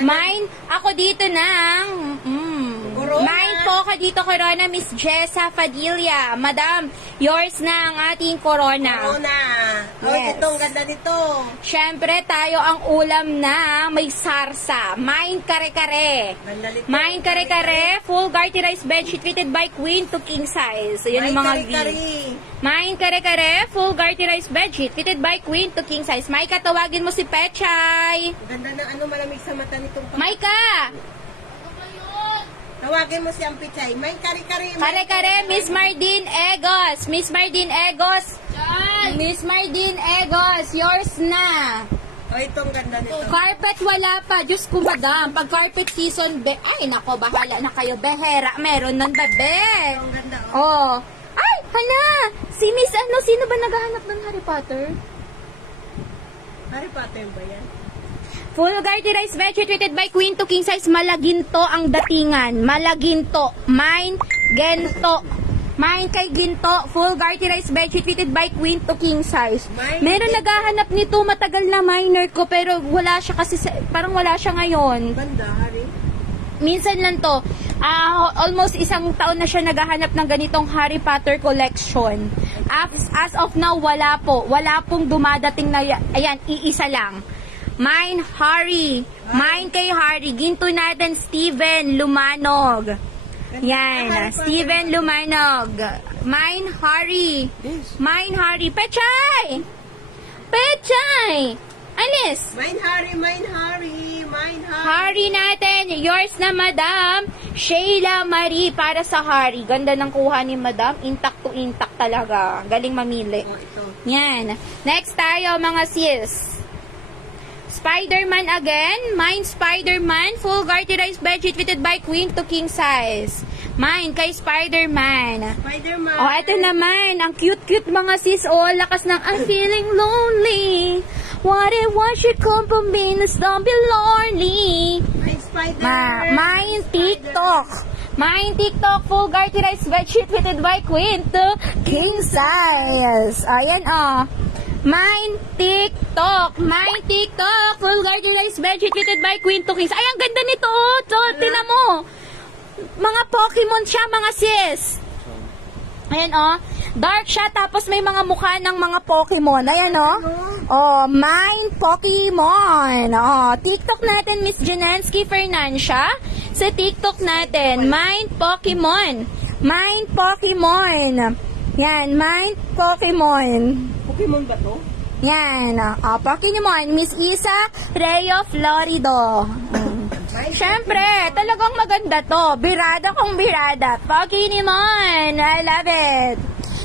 Mine, ako dito ng... Corona. Mine po ako dito, Corona, Miss Jessa Padilla. Madam, yours na ang ating Corona. Corona. Oh, Yes. itong ganda nito. Siyempre, tayo ang ulam na may sarsa. Mine kare-kare. Ganda nito. Mine kare-kare, full garterized bedsheet fitted by Queen to king size. So, yun yung mga kari-kari. Mine kare-kare, full garterized bedsheet fitted by Queen to king size. May katawagin mo si Petchay. Ganda ng ano, malamig sa mata nitong Maika! Tawagin mo si Ampichay. May kari-kari. Kare-kare, Miss Mardine Egos. Miss Mardine Egos. Miss Mardine Egos, yours na. O, itong ganda nito. Carpet wala pa. Diyos ko, madam. Pag carpet season, ay, nako, bahala na kayo. Behera, meron nun, bebe. Ang ganda, Oh. Ay, hala. Si Miss, sino ba naghahanap ng Harry Potter? Harry Potter ba yan? Full Garden Rice Veggie treated by Queen to King Size. Malaginto ang datingan. Malaginto. Mine, gento. Mine kay Ginto. Full Garden Rice Veggie treated by Queen to King Size. Mine, Meron naghahanap nito. Matagal na minor ko. Pero wala siya kasi, parang wala siya ngayon. Ganda, Harry. Minsan lang to. Almost isang taon na siya naghahanap ng ganitong Harry Potter collection. As of now, wala po. Wala pong dumadating na, ayan, iisa lang. Mine, Harry. Mine kay Harry. Ginto natin, Steven Lumanog. Yan, Steven Lumanog. Mine, Harry. Mine, Harry. Pechay! Pechay! Alis! Mine, Harry, mine, Harry, mine, Harry. Harry natin. Yours na, Madam. Sheila Marie para sa Harry. Ganda ng kuha ni Madam. Intact to intact talaga. Galing mamili. O, ito. Yan. Next tayo, mga sis. Spider-Man again. Mine, Spider-Man. Full Garden Rice Veggie treated by Queen to King Size. Mine kay Spider-Man. Spider-Man. Oh, eto naman. Ang cute-cute mga sis. Oh, lakas ng I'm feeling lonely. What it was you come from Venus, don't be lonely. Mine, Spider-Man. Mine TikTok. Mine TikTok. Full Garden Rice Veggie treated by Queen to King Size. Ayan, oh. Mine TikTok. Mine TikTok. Full Garden Rice Veggie treated by Queen to King Size. Ay, ang ganda nito. Oh. So, tinan mo. Mga Pokemon siya, mga sis. Ayan, oh. Dark siya, tapos may mga mukha ng mga Pokemon. Ayan, oh. Oh, Mine Pokemon. Oh, TikTok natin, Miss Janensky Fernancia. Sa TikTok natin, Mine Pokemon. Mine Pokemon. Yan, Mine Pokemon. Pokemon ba to? Yan, oh, Pokemon. Miss Isa Reo Florido. Siyempre, talagang maganda to. Birada kong birada. Pokemon. I love it.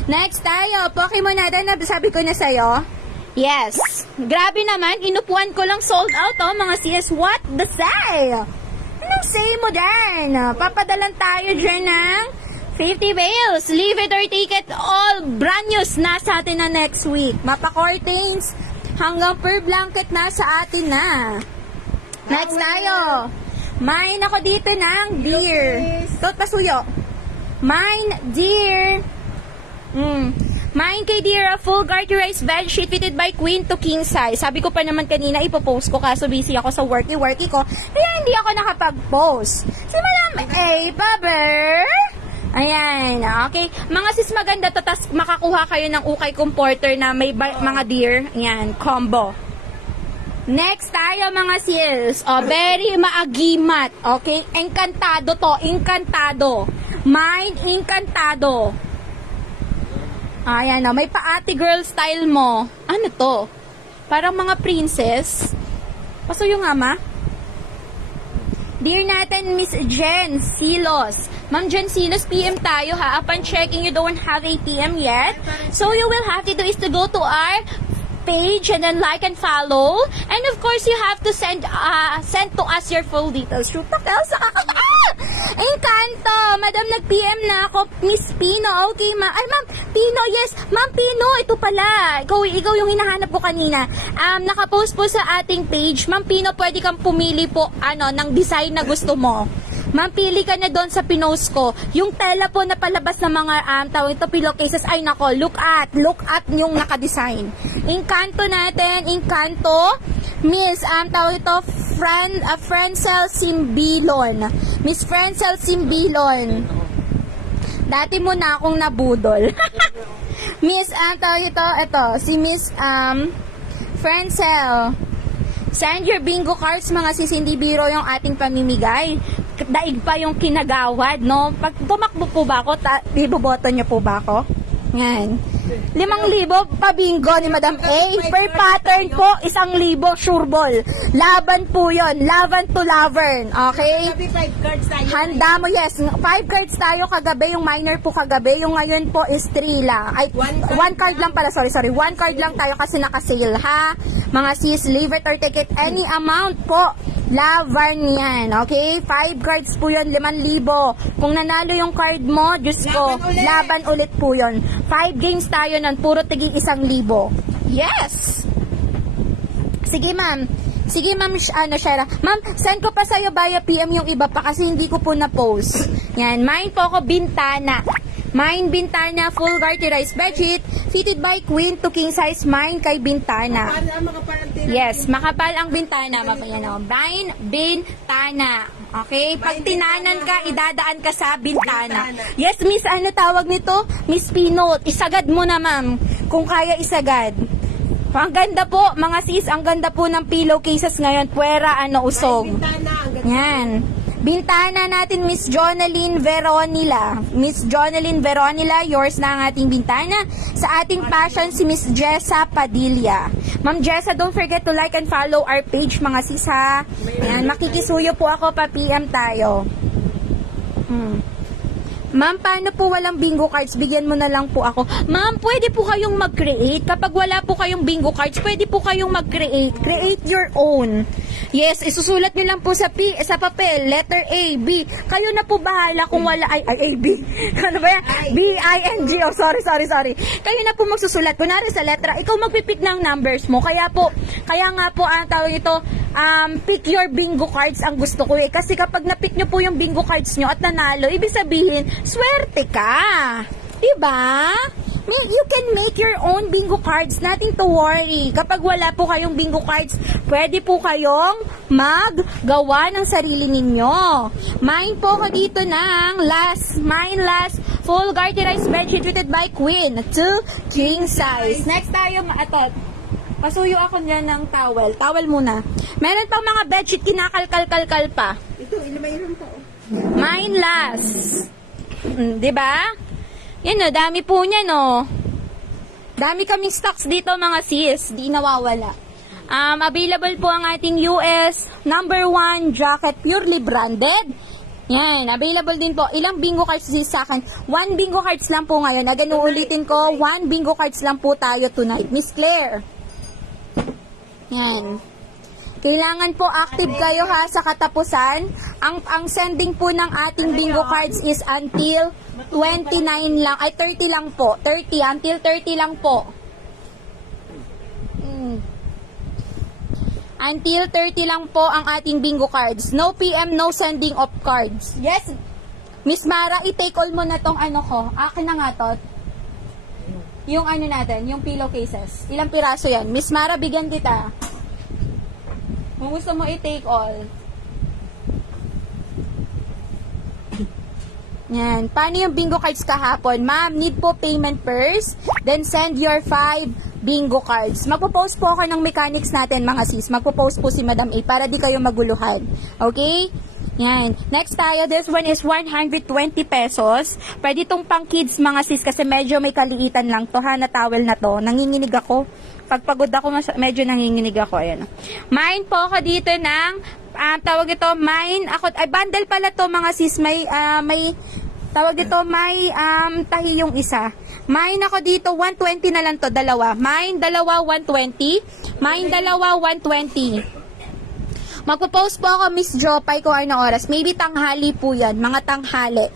Next tayo, Pokemon natin na sabi ko na sa'yo. Yes. Grabe naman, inupuan ko lang sold out, oh, mga sis. What the say? Anong say mo dyan? Papadalan tayo dyan ng 50 bales. Leave it or take it all. Brand news na sa atin na next week. Mapa-curtains hanggang per blanket na sa atin na. Next tayo. Mine ako dito ng deer. Tot pasuyo. Mine deer. Mine kay deer, a full Garden Rice Veggie fitted by Queen to King Size. Sabi ko pa naman kanina, ipopost ko kaso busy ako sa worky ko. Kaya hindi ako nakapag-post. Si Madam A. Baber. Ayan, okay. Mga sis maganda to, tas makakuha kayo ng ukay comforter na may mga deer. Ayan, combo. Next tayo mga sis. Oh, very maagimat. Okay, encantado to, encantado. Mine, encantado. Ayan, may pa-ate girl style mo. Ano to? Parang mga princess. Pasuyo nga, ma. Dear natin, Miss Jen Silos. Ma'am Jen Silos, PM tayo ha. Upon checking, you don't have a PM yet. So, you will have to do is to go to our page and then like and follow. And of course, you have to send to us your full details. Shoot na Elsa. Encanto. Madam, nag-PM na ako. Miss Pino. Okay, ma. Ay, ma'am. Pino, yes. Ma'am Pino, ito pala. Ikaw yung hinahanap ko kanina. Nakapost po sa ating page. Ma'am Pino, pwede kang pumili po ng design na gusto mo. Ma'am, pili ka na doon sa pinost ko. Yung tela po na palabas ng mga tawag ito, pillowcases. Ay, nako. Look at yung naka-design. Encanto natin. Encanto. Miss, tawag ito, Francel Simbilon. Miss Francel Simbilon. Dati mo na akong nabudol. Miss, tawag ito, si Miss, Francel. Send your bingo cards, mga sis, hindi biro yung ating pamimigay. Daig pa yung kinagawad, no? Pag tumakbo po ba ako, iboboto niyo po ba ako? Yan. 5,000 pabingo ni Madam A. Per pattern po, 1,000 sure ball. Laban po yon, laban to lavern. Okay? Gabi 5 cards tayo. Handa mo, yes. 5 cards tayo kagabi, yung minor po kagabi. Yung ngayon po is 3 lang. Ay, 1 card lang pala, sorry. 1 card lang tayo kasi nakasale, ha? Mga sis, leave it or take it any amount po. Lavan yan, okay? 5 cards po yun, 5,000. Kung nanalo yung card mo, Diyos ko, laban ulit po yun. 5 games tayo nun, puro tigi 1,000. Yes! Sige, ma'am. Sige, ma'am, Shara. Ma'am, send ko pa sa'yo via PM yung iba pa kasi hindi ko po na-post. Yan, mine po ako, Bintana. Mine, Bintana, full garterized bedsheet, fitted by queen to king size, mine kay Bintana. Yes, makapal ang bintana. Mine, Bintana. Okay? Pag tinanan ka, idadaan ka sa bintana. Yes, miss, ano tawag nito? Miss Pinot. Isagad mo na, ma'am. Kung kaya isagad. Ang ganda po, mga sis, ang ganda po ng pillowcases ngayon. Puwera, usog. Yan. Bintana natin, Miss Jonaline Veronila. Miss Jonaline Veronila, yours na ang ating bintana. Sa ating passion, si Miss Jessa Padilla. Ma'am Jessa, don't forget to like and follow our page, mga sis, ha. Yan, makikisuyo po ako, pa-PM tayo. Ma'am, paano po walang bingo cards? Bigyan mo na lang po ako. Ma'am, pwede po kayong mag-create. Kapag wala po kayong bingo cards, pwede po kayong mag-create. Create your own. Yes, isusulat nyo lang po sa papel, letter A, B. Kayo na po bahala kung wala, A, B. Ano ba yan? B, I, N, G. Oh, sorry. Kayo na po magsusulat. Kunwari sa letra, ikaw magpipick ng numbers mo. Kaya nga po, ang tawag ito, pick your bingo cards ang gusto ko eh. Kasi kapag na-pick nyo po yung bingo cards nyo at nanalo, ibig sabihin, swerte ka. Diba? You can make your own bingo cards. Nothing to worry. Kapag wala po kayong bingo cards, pwede po kayong maggawa ng sarili ninyo. Mine po ko dito ng mine last full garterized bedsheet fitted by queen to king size. Next tayo, pasuyo ako dyan ng towel. Towel muna. Meron pang mga bedsheet kinakalkal-kalkal pa. Ito, ilan pa. Mine last. Diba? Yan o, dami po niya no. Dami kaming stocks dito mga sis. Di nawawala. Available po ang ating US #1 jacket, purely branded. Yan, available din po. Ilang bingo cards sa akin? 1 bingo cards lang po ngayon. Again, uulitin ko, 1 bingo cards lang po tayo tonight. Miss Claire. Yan. Kailangan po active kayo ha sa katapusan. Ang sending po ng ating bingo cards is until 29 lang. Ay, 30 lang po. 30. Until 30 lang po. Until 30 lang po ang ating bingo cards. No PM, no sending of cards. Yes, Miss Mara, i-take all mo na tong ko. Akin na nga to. Yung natin, yung pillowcases. Ilang piraso yan? Miss Mara, bigyan kita. Kung gusto mo i-take all. Yan. Paano yung bingo cards kahapon? Ma'am, need po payment first. Then send your 5 bingo cards. Magpo-post po ako ng mechanics natin, mga sis. Magpo-post po si Madam A para di kayo maguluhan. Okay? Yan. Next tayo, this one is 120 pesos. Pwede itong pang kids, mga sis, kasi medyo may kaliitan lang to, ha, na towel na to. Nanginginig ako. Pagpagod ako, medyo nanginginig ako. Ayan. Mine po ako dito ng, tawag ito, mine, bundle pala to, mga sis, may tawag ito, may tahi yung isa. Mine ako dito, 120 na lang to, dalawa. Mine, dalawa, 120. Mine, dalawa, 120. Magpo-post po ako, Miss Jopay, kung ano oras. Maybe tanghali po yan. Mga tanghali.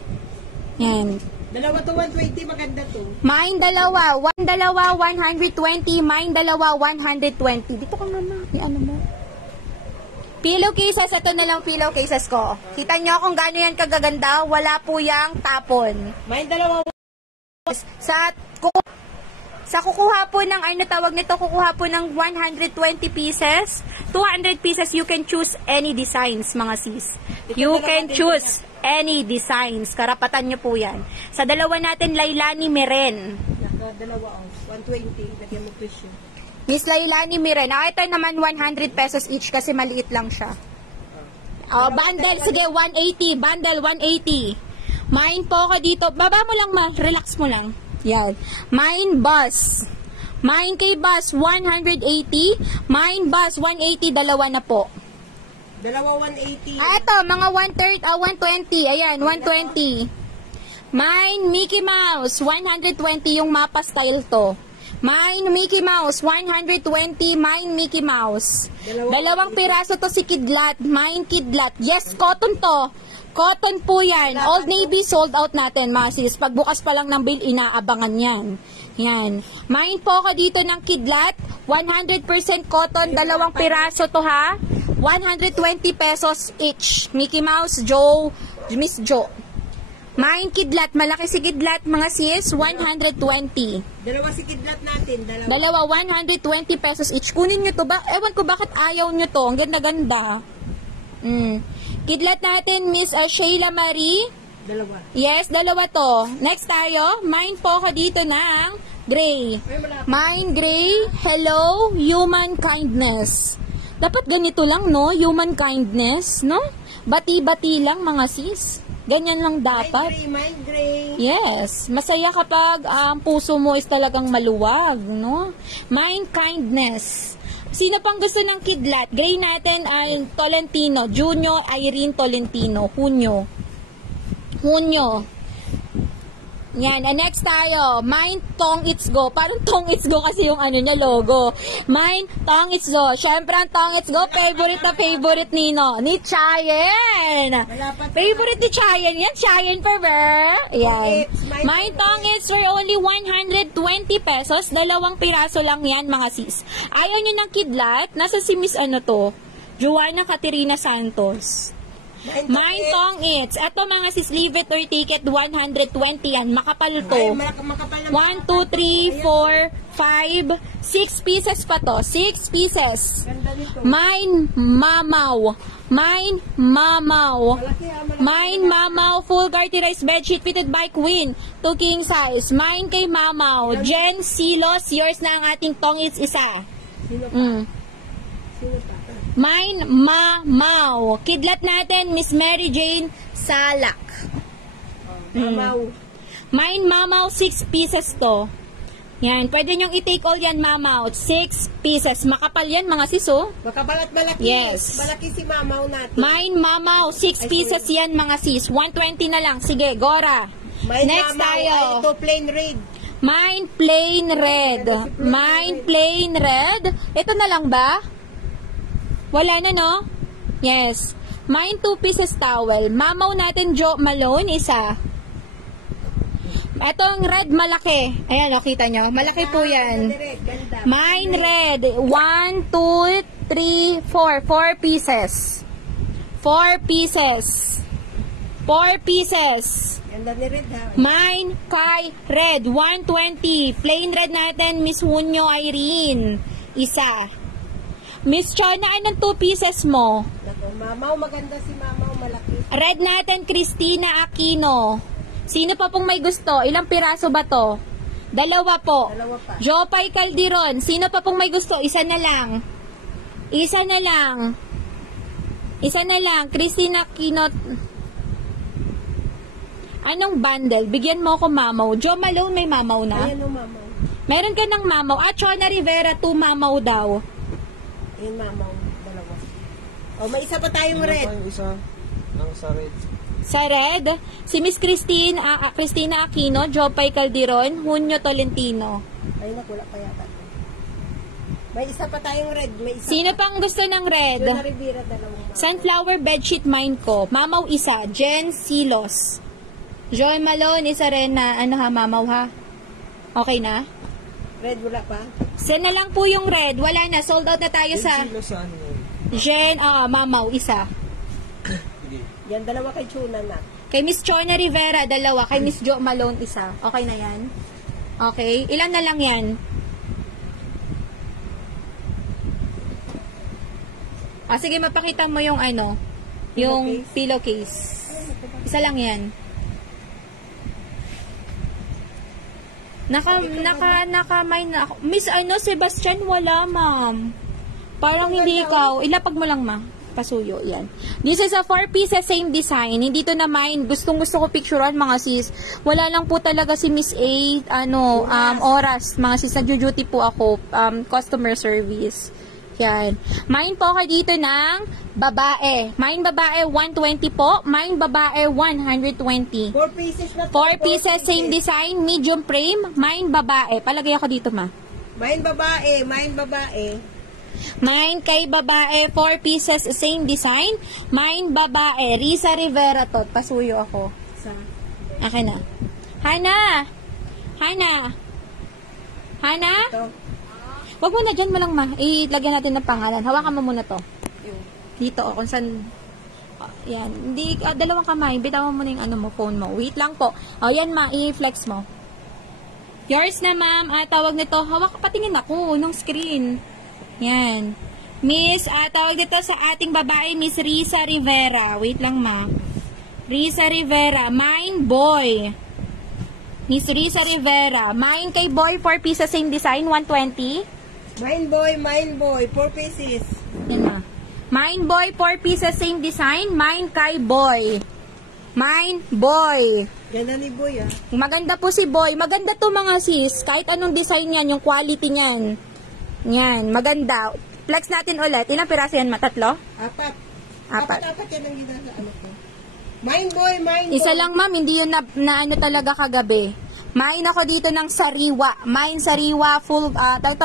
Yan. Dalawa to 120, maganda to. Mine dalawa. 120. Mine dalawa, 120. Dito ka mama. Ano mo? Pillowcases. Ito na lang pillowcases ko. Kita nyo kung gaano yan kagaganda. Wala po yang tapon. Mine dalawa. Sa kukuha po ng, tawag nito, kukuha po ng 120 pieces, 200 pieces, you can choose any designs, mga sis. You can choose any designs. Karapatan nyo po yan. Sa dalawa natin, Lailani Miren. Dalawa, 120. Lagyan mo presyo. Miss Lailani Miren. Ito naman 100 pesos each kasi maliit lang siya. Bundle, sige, 180. Bundle, 180. Mine po ako dito. Baba mo lang, ma. Relax mo lang. Yan. Mine Bus. Mine kay Bus, 180. Mine Bus, 180. Dalawa na po. Dalawa 180. Ito, mga 120. Ayan, 120. Mine Mickey Mouse, 120 yung mapa style to. Mine Mickey Mouse, 120. Mine Mickey Mouse. Dalawang piraso to si Kidlat. Mine Kidlat. Yes, cotton to. Cotton po yan. Old Navy sold out natin, mga sis. Pagbukas pa lang ng bill, inaabangan yan. Yan. Mine po ako dito ng Kidlat. 100% cotton. Dalawang piraso to, ha. 120 pesos each. Mickey Mouse, Joe, Miss Joe. Mine Kidlat. Malaki si Kidlat, mga sis. 120. Dalawa si Kidlat natin. Dalawa, 120 pesos each. Kunin nyo to ba? Ewan ko bakit ayaw nyo to. Ang ganda-ganda. Kidlat natin, Miss Sheila Marie. Dalawa. Yes, dalawa to. Next tayo. Mine po ako dito ng gray. Mine gray. Hello, human kindness. Dapat ganito lang, no? Human kindness, no? Bati-bati lang, mga sis. Ganyan lang dapat. Mine gray. Yes. Masaya kapag ang puso mo is talagang maluwag, no? Mine kindness. Sino pang gusto ng Kidlat? Gray natin ay Tolentino. Junior Irene Tolentino. Hunyo. Yan. And next tayo. Mine Tong It's Go. Parang Tong It's Go kasi yung ano niya logo. Mine Tong It's Go. Syempre ang Tong It's Go. Favorite na favorite nino. Ni Chayen. Favorite ni Chayen. Yan. Chayen forever. Yan. Mine Tong It's for only 120 pesos. Dalawang piraso lang yan, mga sis. Ayaw nyo ng Kidlat? Nasa si Miss ano to? Joanna Caterina Santos. Mine Tong It's. Ito, mga sis, leave it or take it, 120 yan. Makapal to. 1, 2, 3, 4, 5, 6 pieces pa to. 6 pieces. Mine Mamaw. Mine Mamaw. Mine Mamaw. Full garterized bedsheet fitted by Queen. 2 king size. Mine kay Mamaw. Jen Silos. Yours na ang ating Tong It's isa. Mine Mamaw. Kidlat natin, Miss Mary Jane Salak. Mine Mamaw, 6 pieces to. Yan, pwede nyong i-take all yan, Mamaw. 6 pieces. Makapal yan, mga siso. Makapal at malaki. Yes. Malaki si Mamaw natin. Mine Mamaw, 6 pieces yan, mga sis. 120 na lang. Sige, Gora. Mine Next Mamaw, tayo. Ito, plain red. Mine plain red. Mine plain red. Ito na lang ba? Wala na, no? Yes. Mine 2 pieces towel. Mamaw natin, Joe Malone, isa. Ito ang red, malaki. Ayan, nakita nyo. Malaki po yan. Mine red. 1, 2, 3, 4. 4 pieces. 4 pieces. 4 pieces. Ganda ni red, ha? Mine kay red. 120. Plain red natin, Miss Hunyo Irene. Isa. Miss Chona, anong 2 pieces mo? Mamaw, maganda si Mamaw, malaki. Red natin, Christina Aquino. Sino pa pong may gusto? Ilang piraso ba to? Dalawa po. Dalawa pa. Jopay Calderon. Sino pa pong may gusto? Isa na lang. Isa na lang. Isa na lang. Christina Aquino. Anong bundle? Bigyan mo ako Mamaw. Jo Malone, may Mamaw na? Ayan o, Mamaw. Meron ka ng Mamaw. Chona Rivera, 2 Mamaw daw. Ayan, Mamaw. Dalawa. O, may isa pa tayong red. Ano pa yung isa? Ang sa red. Sa red, si Miss Christina Aquino, Jopay Calderon, Hunyo Tolentino. Ay, nakula pa yata. May isa pa tayong red. May isa Sino pa. pang gusto ng red? Joanna Rivera, dalawang Mamaw. Sunflower bedsheet mine ko. Mamaw isa. Jen Silos. Joy Malone, isa rin na, ano ha, Mamaw ha? Okay na? Red, wala pa. Send na lang po yung red. Wala na. Sold out na tayo sa Sino sa ano yun? Jen, Mamaw, isa. Sige. Yan, dalawa kay Chuna na. Kay Miss Chona Rivera, dalawa. Kay Miss Jo Malone, isa. Okay na yan? Okay. Ilan na lang yan? Sige, mapakita mo yung ano, yung pillowcase. Isa lang yan. Miss Sebastian, wala, ma'am. Parang hindi ikaw. Ilapag mo lang, ma. Pasuyo, yan. This is a 4 pieces, same design. Hindi to na mine. Gusto ko picturean, mga sis. Wala lang po talaga si Miss A, oras. Mga sis, nagjo-duty po ako, customer service. Yan. Mine po ako dito ng babae. Mine babae, 120 po. Mine babae, 120. 4 pieces na 4 pieces, same design, medium frame. Mine babae. Palagay ako dito, ma. Mine babae, mine babae. Mine kay babae, 4 pieces, same design. Mine babae, Risa Rivera to. Pasuyo ako. Sa Akin na. Hana! Hana! Hana? ito. Wag mo na dyan mo lang, ma. Ilagyan natin ng pangalan. Hawakan mo muna to. Dito, kung saan. Yan. Hindi, dalawang kamay. Bitawan mo na yung phone mo. Wait lang po. Yan, ma. I-flex mo. Yours na, ma'am. Tawag nito. Hawak, patingin ako ng screen. Yan. Miss, tawag dito sa ating babae, Miss Risa Rivera. Wait lang, ma. Risa Rivera. Mine boy. Miss Risa Rivera. Mine kay boy, 4 pieces, same design, 120. Mine boy, 4 pieces. Yan, ma. Mine boy, 4 pieces, same design. Mine kay boy. Mine boy. Ganda ni Boy, ah. Maganda po si boy. Maganda to, mga sis. Kahit anong design yan, yung quality niyan. Yan, maganda. Flex natin ulit. Ilang piraso yan, matatlo? 4. Apat. Apat yan ang gina sa ko. Mine boy, mine Isa boy. lang, ma'am. Hindi yun na ano talaga kagabi. Mine ako dito ng sariwa. Mine sariwa, full,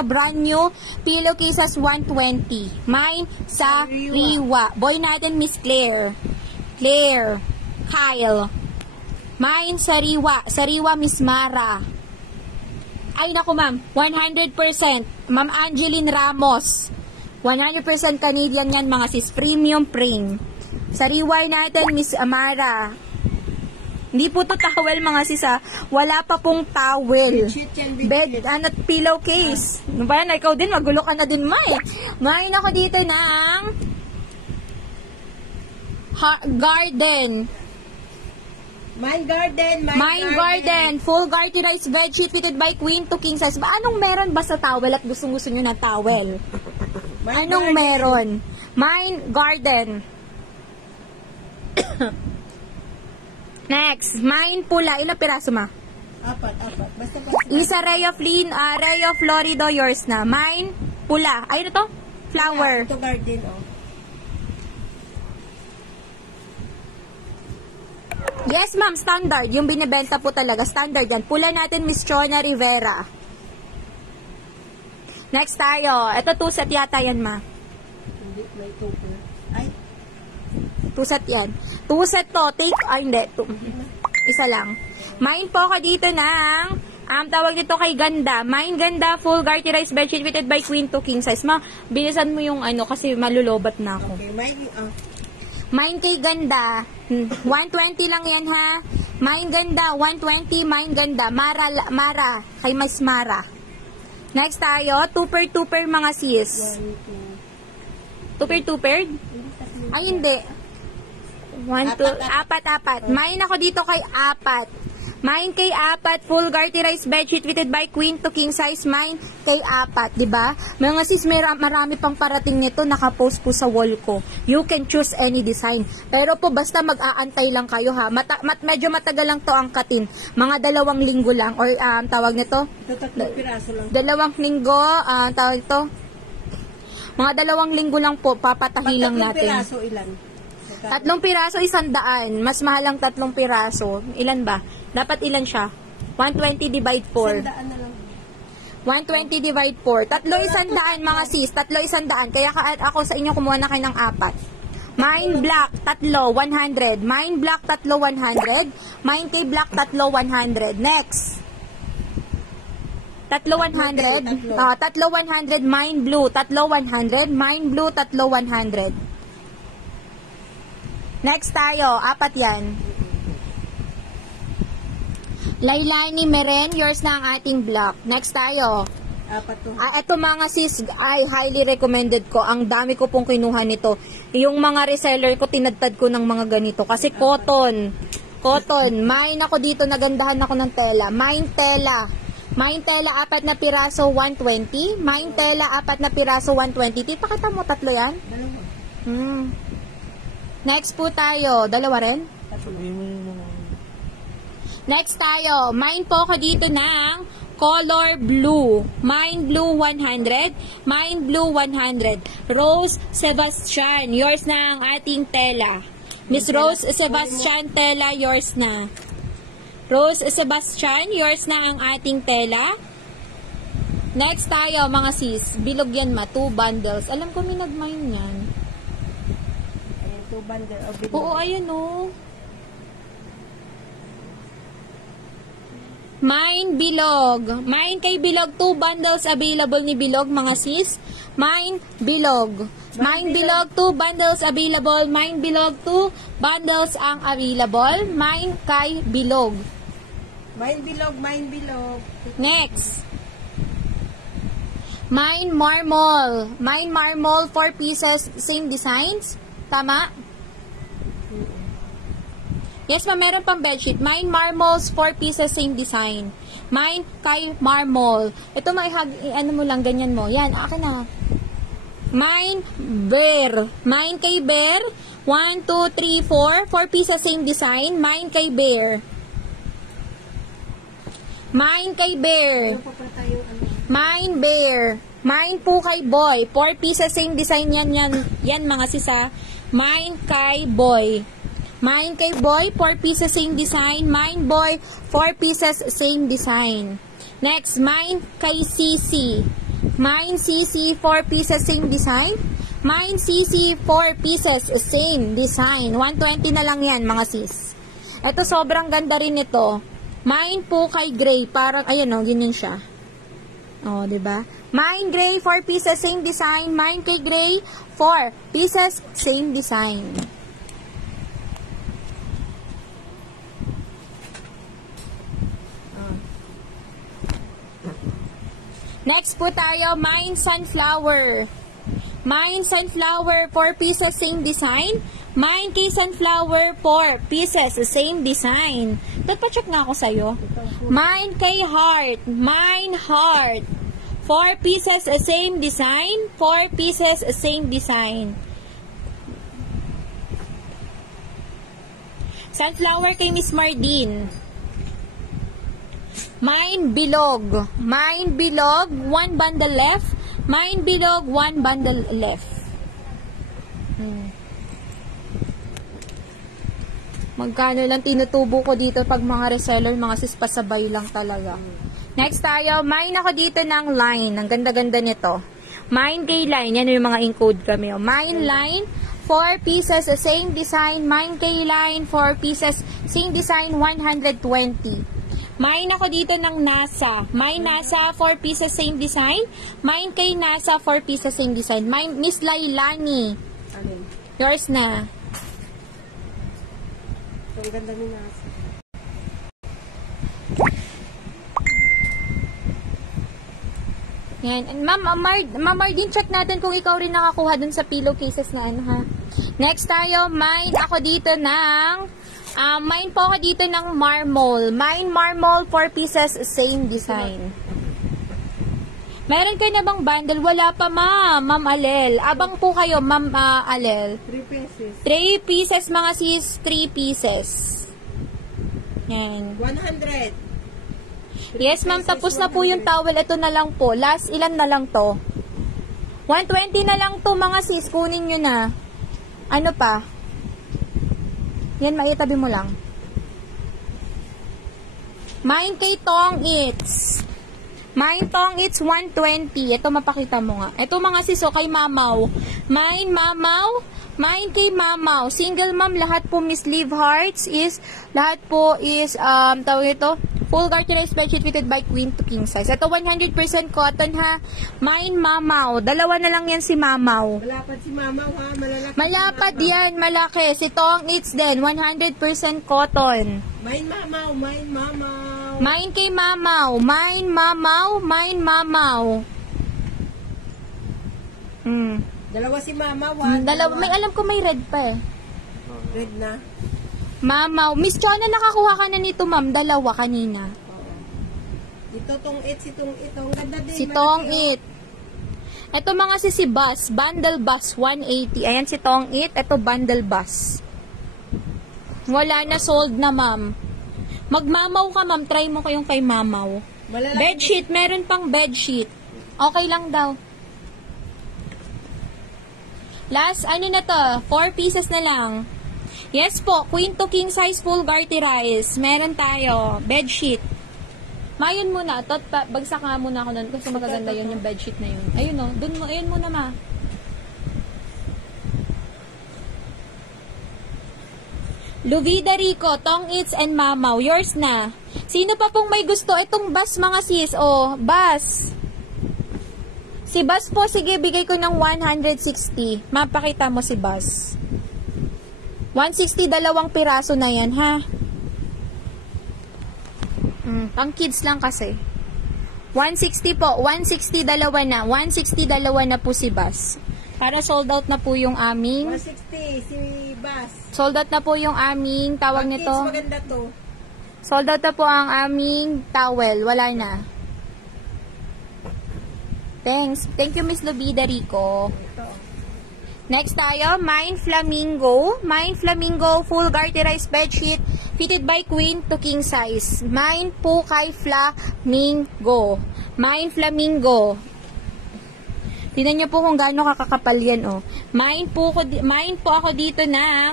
brand new. Pillowcases 120. Mine sariwa. Boy natin, Miss Claire. Claire. Kyle. Mine sariwa. Sariwa, Miss Mara. Ay, naku, ma'am. 100%. Ma'am Angeline Ramos. 100% Canadian yan, mga sis. Premium frame. Sariway natin, Miss Amara. Hindi po to towel, mga sis, ha. Wala pa pong towel. Sheet yan, big Bed, sheet. pillowcase. Ano ba yan? Ikaw din, magulo ka na din, May. Main ako dito ng garden. Mine garden, Mine garden. Full gardenized bedsheet fitted by queen to king size. Anong meron ba sa towel at gustong-gusto nyo ng towel? Mine Anong garden. meron? Mine garden. Next, mine pula. Ilang piraso, ma? 4. Basta Isa Ray of Florido, yours na. Mine pula. Ay, ano to? Flower. Ito garden, oh. Yes, ma'am, standard. Yung binibenta po talaga, standard yan. Pula natin, Miss Chona Rivera. Next tayo. Ito, 2 set yata yan, ma. Hindi, may tupo. Ay, 2 set yan. 2 set to. Take, hindi. Isa lang. Mine po ako dito ng, tawag dito kay Ganda. Mine Ganda, full garterized bedsheet fitted by queen to king size. Ma, bilisan mo yung kasi malulobat na ako. okay. Mine, Mine kay Ganda, 120 lang yan, ha. Mine Ganda, 120, Mine Ganda. Mara, kay Miss Mara. Next tayo, 2 mga sis. 2 pair? Ay, hindi. 1, 2, 4. Mine ako dito kay 4. Mine kay 4, full garterized bedsheet fitted by queen to king size. Mine kay 4, di ba? Mga sis, marami pang parating nito, nakapost po sa wall ko. You can choose any design. Pero po, basta mag-aantay lang kayo, ha. Medyo matagal lang to angkatin. Mga 2 linggo lang, or tawag nito? ito 3 piraso lang. 2 linggo, tawag ito? Mga 2 linggo lang po, papatahi lang Pag 3 natin. piraso, ilan? 3 piraso, 100. Mas mahal ang 3 piraso. Ilan ba? Dapat ilan siya? 120 divide 4. 100 na lang. 120 divide 4. 3 100, mga sis. 3 100. Kaya ako sa inyo kumuha na kayo ng 4. Mine black, 3, 100. Mine black, 3, 100. Mine kay black, 3, 100. Next. 3, 100. 3, 100. Mine blue, 3, 100. Mine blue, 3, 100. Next tayo, 4 yan. Lailani Meren, yours na ang ating block. Next tayo. 4 to. Ito mga sis, ay highly recommended ko. Ang dami ko pong kinuha nito. Yung mga reseller ko, tinadtad ko ng mga ganito. Kasi cotton. Mine ako dito, nagandahan ako ng tela. Mine tela, 4 na piraso, 120. Mine tela, 4 na piraso, 120. Pakita mo, 3 yan? Dalawa. Next po tayo. Dalawa rin? Sabihin mo yun naman. Next tayo. Mine po ako dito ng color blue. Mine blue 100. Mine blue 100. Rose Sebastian. Yours na ang ating tela. Miss Rose Sebastian tela, yours na. Rose Sebastian, yours na ang ating tela. Next tayo, mga sis. Bilog yan 2 bundles. Alam ko may nag-mine yan. Ayan, 2 bundle of bilog. Oo, ayun o. Mine bilog. Mine kay bilog. 2 bundles available ni bilog, mga sis. Mine bilog. Mine bilog. 2 bundles available. Mine bilog. 2 bundles ang available. Mine kay bilog. Mine bilog, mine bilog. Next. Mine marmol. Mine marmol, 4 pieces, same designs. Tama? Yes, ma'am, meron pang bedsheet. Mine marmols, 4 pieces, same design. Mine kay marmol. Ito, ano mo lang, ganyan mo. Yan, akin na. Mine bear. Mine kay bear. 1, 2, 3, 4. 4 pieces, same design. Mine kay bear. Mine kay bear. Ano pa pa tayo? Mine bear. Mine po kay boy. 4 pieces, same design yan. Yan mga sisa. Mine kay boy. Mine kay boy, 4 pieces, same design. Mine boy, 4 pieces, same design. Next, mine kay CC. Mine CC, 4 pieces, same design. Mine CC, 4 pieces, same design. 120 na lang yan, mga sis. Ito, sobrang ganda rin ito. Mine po kay gray. Parang, ayan o, ganyan siya. O, diba? Mine gray, 4 pieces, same design. Mine kay gray, 4 pieces, same design. Next po tayo, mine sunflower. Mine sunflower, 4 pieces, same design. Mine kay sunflower, 4 pieces, same design. Nagpa-check na ako sa'yo. Mine kay heart. Mine heart. 4 pieces, same design. 4 pieces, same design. Sunflower kay Miss Mardine. Mine bilog. Mine bilog, 1 bundle left. Mine bilog, 1 bundle left. Magkano lang tinutubo ko dito pag mga reseller, mga sis, pasabay lang talaga. Next tayo, mine ako dito ng line. Ang ganda-ganda nito. Mine kay line. Yan yung mga encode kami. Mine line, 4 pieces, same design. Mine kay line, 4 pieces, same design, 120. Mine ako dito ng NASA. Mine NASA, 4 pieces, same design. Mine kay NASA, 4 pieces, same design. Mine Miss Lailani. Alin? Yours na. Ang ganda ni Nasa. Yan. Ma'am Mardin, check natin kung ikaw rin nakakuha dun sa pillowcases na ano, ha. Next tayo, mine ako dito ng mine po ako dito ng marmol. Mine marmol, 4 pieces, same design. Meron kayo na bang bundle? Wala pa, Ma'am Alel. Abang po kayo, Ma'am Alel. 3 pieces. 3 pieces, mga sis. 3 pieces. Yan. 100. Yes, ma'am. Tapos na po yung towel. Ito na lang po. Last, ilan na lang to? 120 na lang to, mga sis. Kunin nyo na. Ano pa? Yan, maitabi mo lang. Mine kay Tong It's. Mine Tong It's 120. Ito, mapakita mo nga. Ito, mga sis, kay Mamaw. Mine Mamaw. Mine kay Mamaw. Single mom, lahat po Miss Live Hearts is, lahat po is, tawag ito, full cartonized bedsheet fitted by queen to king size. Ito 100% cotton, ha. Mine Mamaw. Dalawa na lang yan si Mamaw. Malapad si Mamaw, ha. Malalaki. Malapad yan, malaki. Si Tong It's din, 100% cotton. Mine Mamaw, mine Mamaw. Mine kay Mamaw. Mine Mamaw. Mine Mamaw. Dalawa si Mamaw, ha. Dalawa. May alam ko may red pa eh. Red na. Mamaw. Miss Chona, nakakuha ka na nito, ma'am. Dalawa kanina. Ito tong it, si tong ito. Ang ganda din. Si malaki, Tong oh. It. Ito mga si bus, bundle bus, 180. Ayan si Tong It, ito bundle bus. Wala na, sold na ma'am. Magmamaw ka ma'am, try mo kayong kay mamaw. Malalaki. Bedsheet, meron pang bedsheet. Okay lang daw. Last, ano na to? 4 pieces na lang. Yes po, queen to king size full garterize. Meron tayo. Bedsheet. Mayon muna. Bagsak nga muna ako nun kasi magaganda yun yung bedsheet na yun. Ayun o. Dun mo, ayun muna ma. Luvida Rico, Tong Its and Mamaw. Yours na. Sino pa pong may gusto? Itong bus mga sis. Oh, bus. Si bus po, sige, bigay ko ng 160. Mapakita mo si bus. 160, 2 piraso na yan, ha? Pang kids lang kasi. 160 po. 160, 2 na. 160, 2 na po si bus. Para sold out na po yung aming... 160 si Bas. Sold out na po yung aming tawag Pang kids, nito. maganda to. Sold out na po ang aming towel. Wala na. Thanks. Thank you, Miss Lubida Rico. Next tayo, Mine Flamingo. Mine Flamingo full garterized bedsheet fitted by queen to king size. Mine po kay Flamingo. Mine Flamingo. Tingnan niyo po kung gaano kakakapal yan, oh. Mine po ako dito ng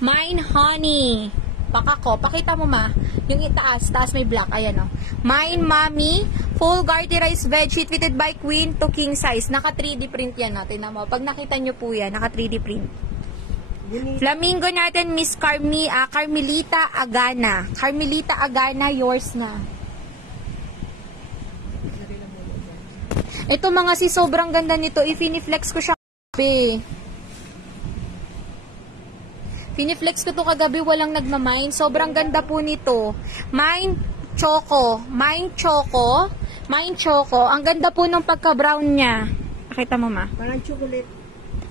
Mine Honey. Pakako. Pakita mo ma. Yung itaas. Taas may black. Ayan o. Mine Mommy. Full garterized bedsheet fitted by queen to king size. Naka 3D print yan natin. Pag nakita nyo po yan, naka 3D print. Flamingo natin, Miss Carmelita Agana. Carmelita Agana, yours na. Ito mga si sobrang ganda nito. Ifiniflex ko siya kagabi. Finiflex ko to kagabi, walang nagmamine. Sobrang ganda po nito. Mine Choco. Mine Choco. Mine Choco. Ang ganda po nung pagka-brown niya. Pakita mo ma. Parang chocolate.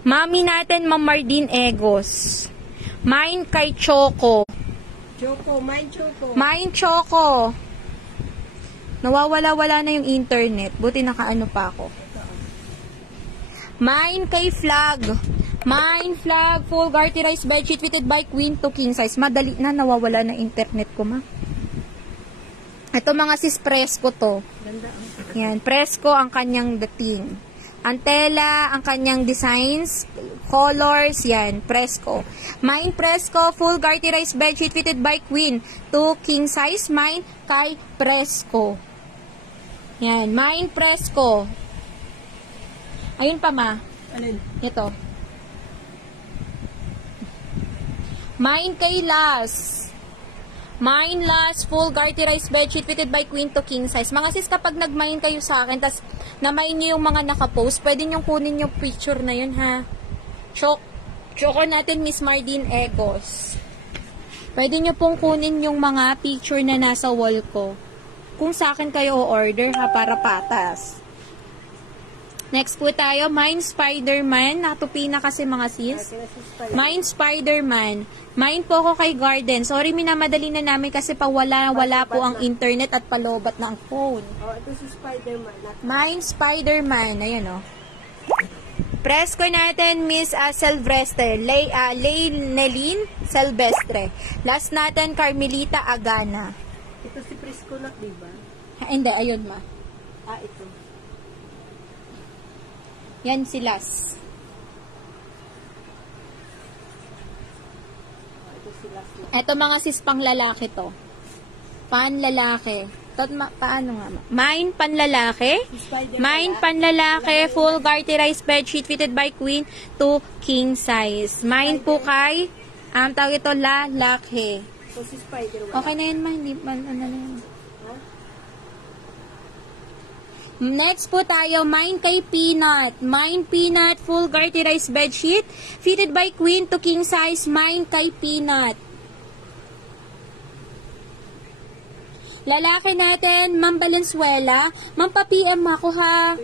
Mami natin, Ma'am Mardine Egos. Mine kay Choco. Choco, Mine Choco. Mine Choco. Nawawala-wala na yung internet. Buti nakaano pa ako. Mine kay Flag. Mine Flag full garterized bedsheet fitted by queen to king size. Madali na, nawawala na internet ko ma. Ito mga sis Presko to. Ganda. Yan, Presko ang kanyang dating. Ang tela, ang kanyang designs, colors, yan, Presko. Mine Presko full garterized bedsheet fitted by queen to king size. Mine kay Presko. Yan, Mine Presko. Ayun pa ma. Alin? Ito. Mine kay Las. Mine Las full garterized bedsheet fitted by queen to king size. Mga sis, kapag nag-mine kayo sa akin, tas na-mine nyo yung mga nakapost, pwede nyo kunin yung picture na yun, ha? Choco natin, Miss Mardine Egos. Pwede nyo pong kunin yung mga picture na nasa wall ko. Kung sa akin kayo order, ha, para patas. Next po tayo, Mine Spider-Man. Natupi na kasi mga sis. Mine Spider-Man. Mine po ako kay Garden. Sorry, minamadali na namin kasi wala po ang internet at palobat na ang phone. Oh, ito si Spider-Man. Mine Spider-Man. Ayan o. Presko natin, Miss Silvestre. Leynelin Silvestre. Last natin, Carmelita Agana. Ito si Prisco na, diba? Hindi, ayun ma. Ito. Yan si Las. Ito mga sis pang lalaki to. Panlalaki. Paano nga? Mine panlalaki. Mine panlalaki. Full garterized bedsheet fitted by queen to king size. Mine po kay tawag ito lalaki. So si Spider-Man. Okay na yan ma. Hindi man ano na yan. Next po tayo, Mine kay Peanut. Mine Peanut, full garterized bedsheet, fitted by queen to king size. Mine kay Peanut. Lalaki natin, Ma'am Valenzuela. Ma'am, pa-PM ako ha.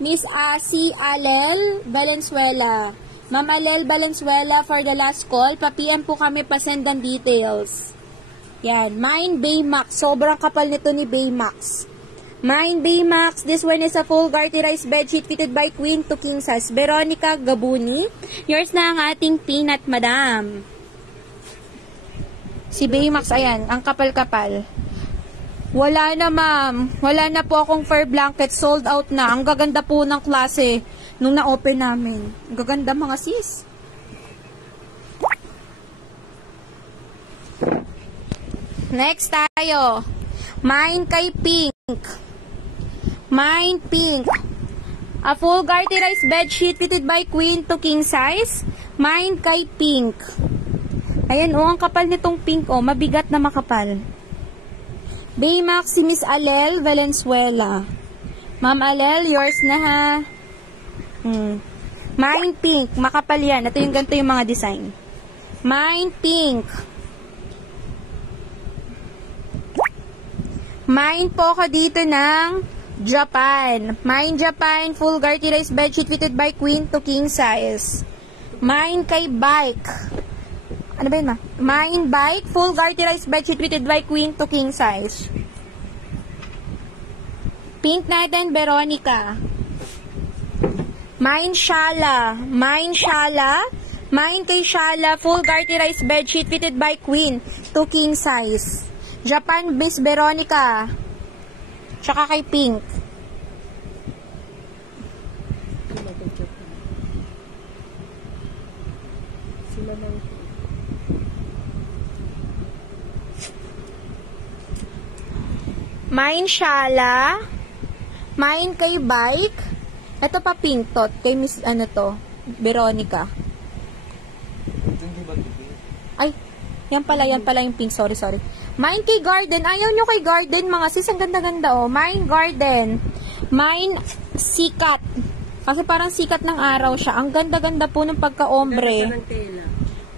Miss si Alel Valenzuela. Ma'am Alel Valenzuela for the last call. Pa-PM po kami, pa-send ang details. Yan, Mine Baymax. Sobrang kapal nito ni Baymax. Mine Baymax, this one is a full garterized bedsheet fitted by queen to king size. Veronica Gabuni, yours na ang ating peanut, madam. Si Baymax, ayan, ang kapal-kapal. Wala na, ma'am. Wala na po akong fur blanket. Sold out na. Ang gaganda po ng klase nung na-open namin. Ang gaganda, mga sis. Next tayo. Mine kay Pink. Mine Pink. A full garterized bedsheet fitted by queen to king size. Mine kay Pink. Ayan, ang kapal nitong pink, mabigat na makapal. Baymax, si Miss Alel Valenzuela. Ma'am Alel, yours na ha. Mine Pink, makapal yan. Ito yung ganito yung mga design. Mine Pink. Mine po ko dito ng Japan. Mine Japan, full garterized bedsheet fitted by queen to king size. Mine kay Bike. Ano ba yun, ma? Mine Bike, full garterized bedsheet fitted by queen to king size. Pink natin, Veronica. Mine Shala. Mine Shala. Mine kay Shala, full garterized bedsheet fitted by queen to king size. Japan, Miss Veronica. Tsaka kay Pink. Mine Shala. Mine kay Bike. Ito pa Pink tot. Kay Miss, Veronica. Ay, yan pala yung Pink. Sorry. Mine kay Garden. Ayaw nyo kay Garden, mga sis. Ang ganda-ganda, Mine Garden. Mine Sikat. Kasi parang sikat ng araw siya. Ang ganda-ganda po ng pagka-ombre.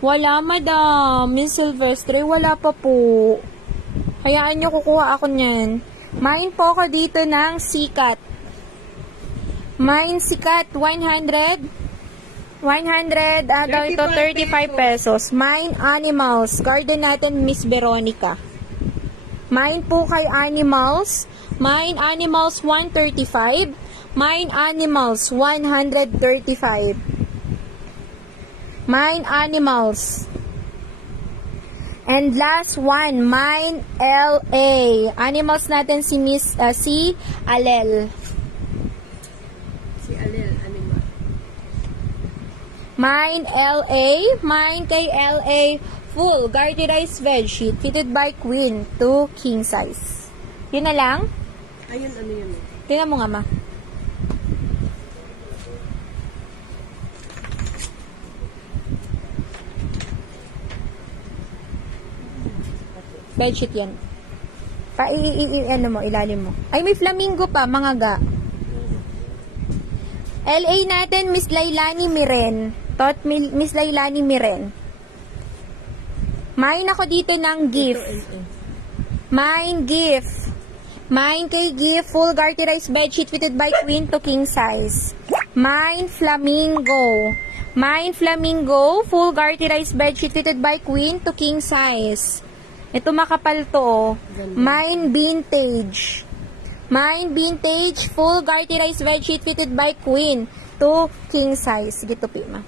Wala, madam. Miss Silvestre, wala pa po. Hayaan nyo, kukuha ako niyan. Mine po ako dito ng Sikat. Mine Sikat, 100. 100, ito 35 pesos. Mine Animals. Garden natin, Miss Veronica. Mine po kay Animals. Mine Animals, 135. Mine Animals, 135. Mine Animals. And last one, Mine LA. Animals natin si Miss, si Alel. Si Alel, animal. Mine LA. Mine kay LA. Full garterized bedsheet fitted by queen to king size. Yun na lang? Ayun, ano yun? Tingnan mo nga, ma. Bedsheet yan. Ano mo, ilalim mo. Ay, may flamingo pa, mga ga. LA natin, Miss Lailani Miren. Miss Lailani Miren. Mine ako dito ng gift. Mine gift. Mine kay gift, full garterized bedsheet fitted by queen to king size. Mine Flamingo. Mine Flamingo, full garterized bedsheet fitted by queen to king size. Ito makapal to, Mine Vintage. Mine Vintage, full garterized bedsheet fitted by queen to king size. Sige to, Pima.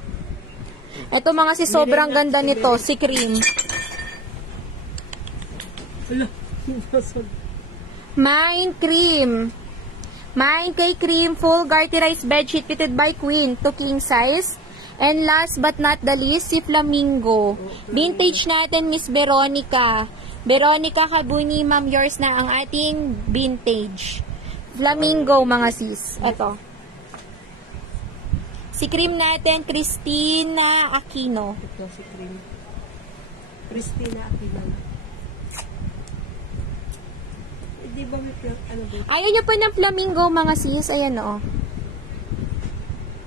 Ito mga si sobrang ganda nito, si Cream. Mine Cream. Mine kay Cream, full garterized bedsheet fitted by queen to king size. And last but not the least, si Flamingo. Vintage natin, Miss Veronica. Veronica Kabuni, ma'am, yours na ang ating vintage. Flamingo, mga sis. Ito. Si Cream natin, Christina Aquino. Ito si Cream. Christina Aquino. Di ba may ano ba? Ayaw nyo po ng Flamingo, mga sis. Ayan, o.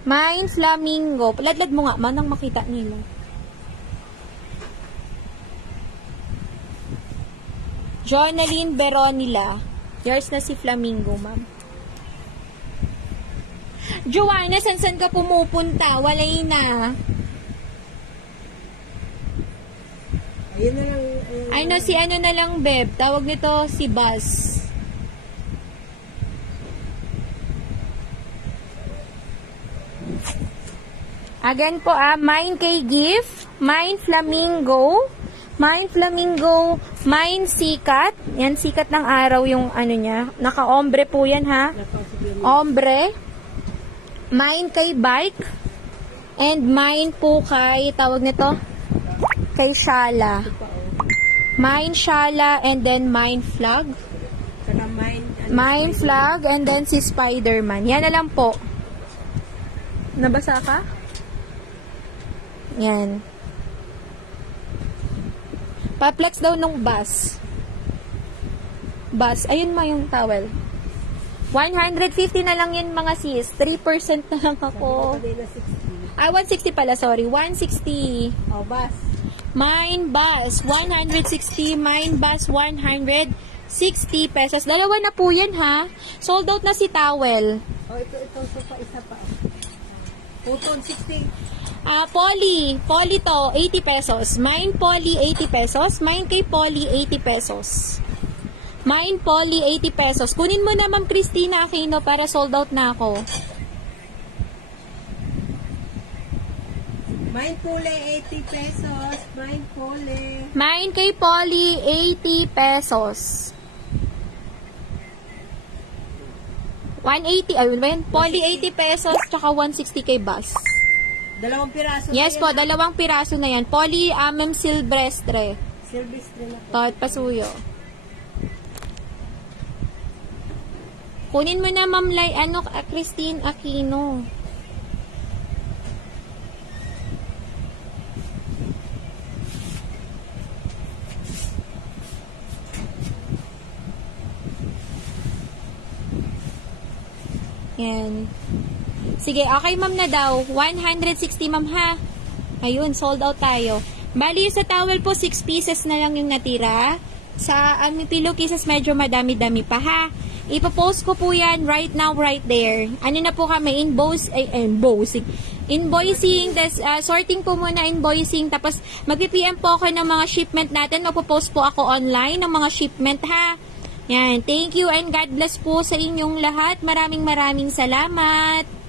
Mine Flamingo. Ladlad mo nga, manang makita nila. Jonaline Veronila. Yours na si Flamingo, ma'am. Joanna, san ka pumupunta? Walay na. Ayun na lang. Ay no, si ano na lang, Beb. Tawag nito si Buzz. Again po, Mine Kay Gift, Mine Flamingo, Mine Sikat. Yan, sikat ng araw yung ano niya. Naka-ombre po yan, ha? Ombre. Mine Kay Bike. And mine po kay, tawag nito, kay Shala. Mine Shala, and then Mine Flag. Saka Mine Flag, and then si Spider-Man. Yan na lang po. Nabasa ka? Yan. Pa-flex daw nung bus. Bus. Ayun mo yung towel. 150 na lang yan mga sis. 3% na lang ako. 160 pala, sorry. 160. Oh, bus. Mine bus. 160. Mine bus. 160 pesos. Dalawa na po yan, ha? Sold out na si towel. Oh, ito pa, isa pa. Puton, 60. Poly to, 80 pesos. Mine Poly, 80 pesos. Mine kay Poly, 80 pesos. Mine Poly, 80 pesos. Kunin mo na, Ma'am Christina Aquino, para sold out na ako. Mine Poly, 80 pesos. Mine Poly. Mine kay Poly, 80 pesos. 180, ayun ba yun? Poly, 80 pesos, tsaka 160 kay bus. Dalawang piraso. Yes po, dalawang piraso na yan. Poly, Ma'am Silvestre. Silvestre na po. Tot pasuyo. Kunin mo na, Ma'am Christine Aquino. Yan. Sige, okay ma'am na daw. 160 ma'am ha. Ayun, sold out tayo. Bali sa towel po, 6 pieces na lang yung natira. Sa ang pillowcases medyo madami-dami pa ha. Ipopost ko po yan right now, right there. Ano na po kami, invoicing, sorting po muna invoicing, tapos mag-PM po ako ng mga shipment natin. Magpo-post po ako online ng mga shipment ha. Yan, thank you and God bless po sa inyong lahat. Maraming salamat.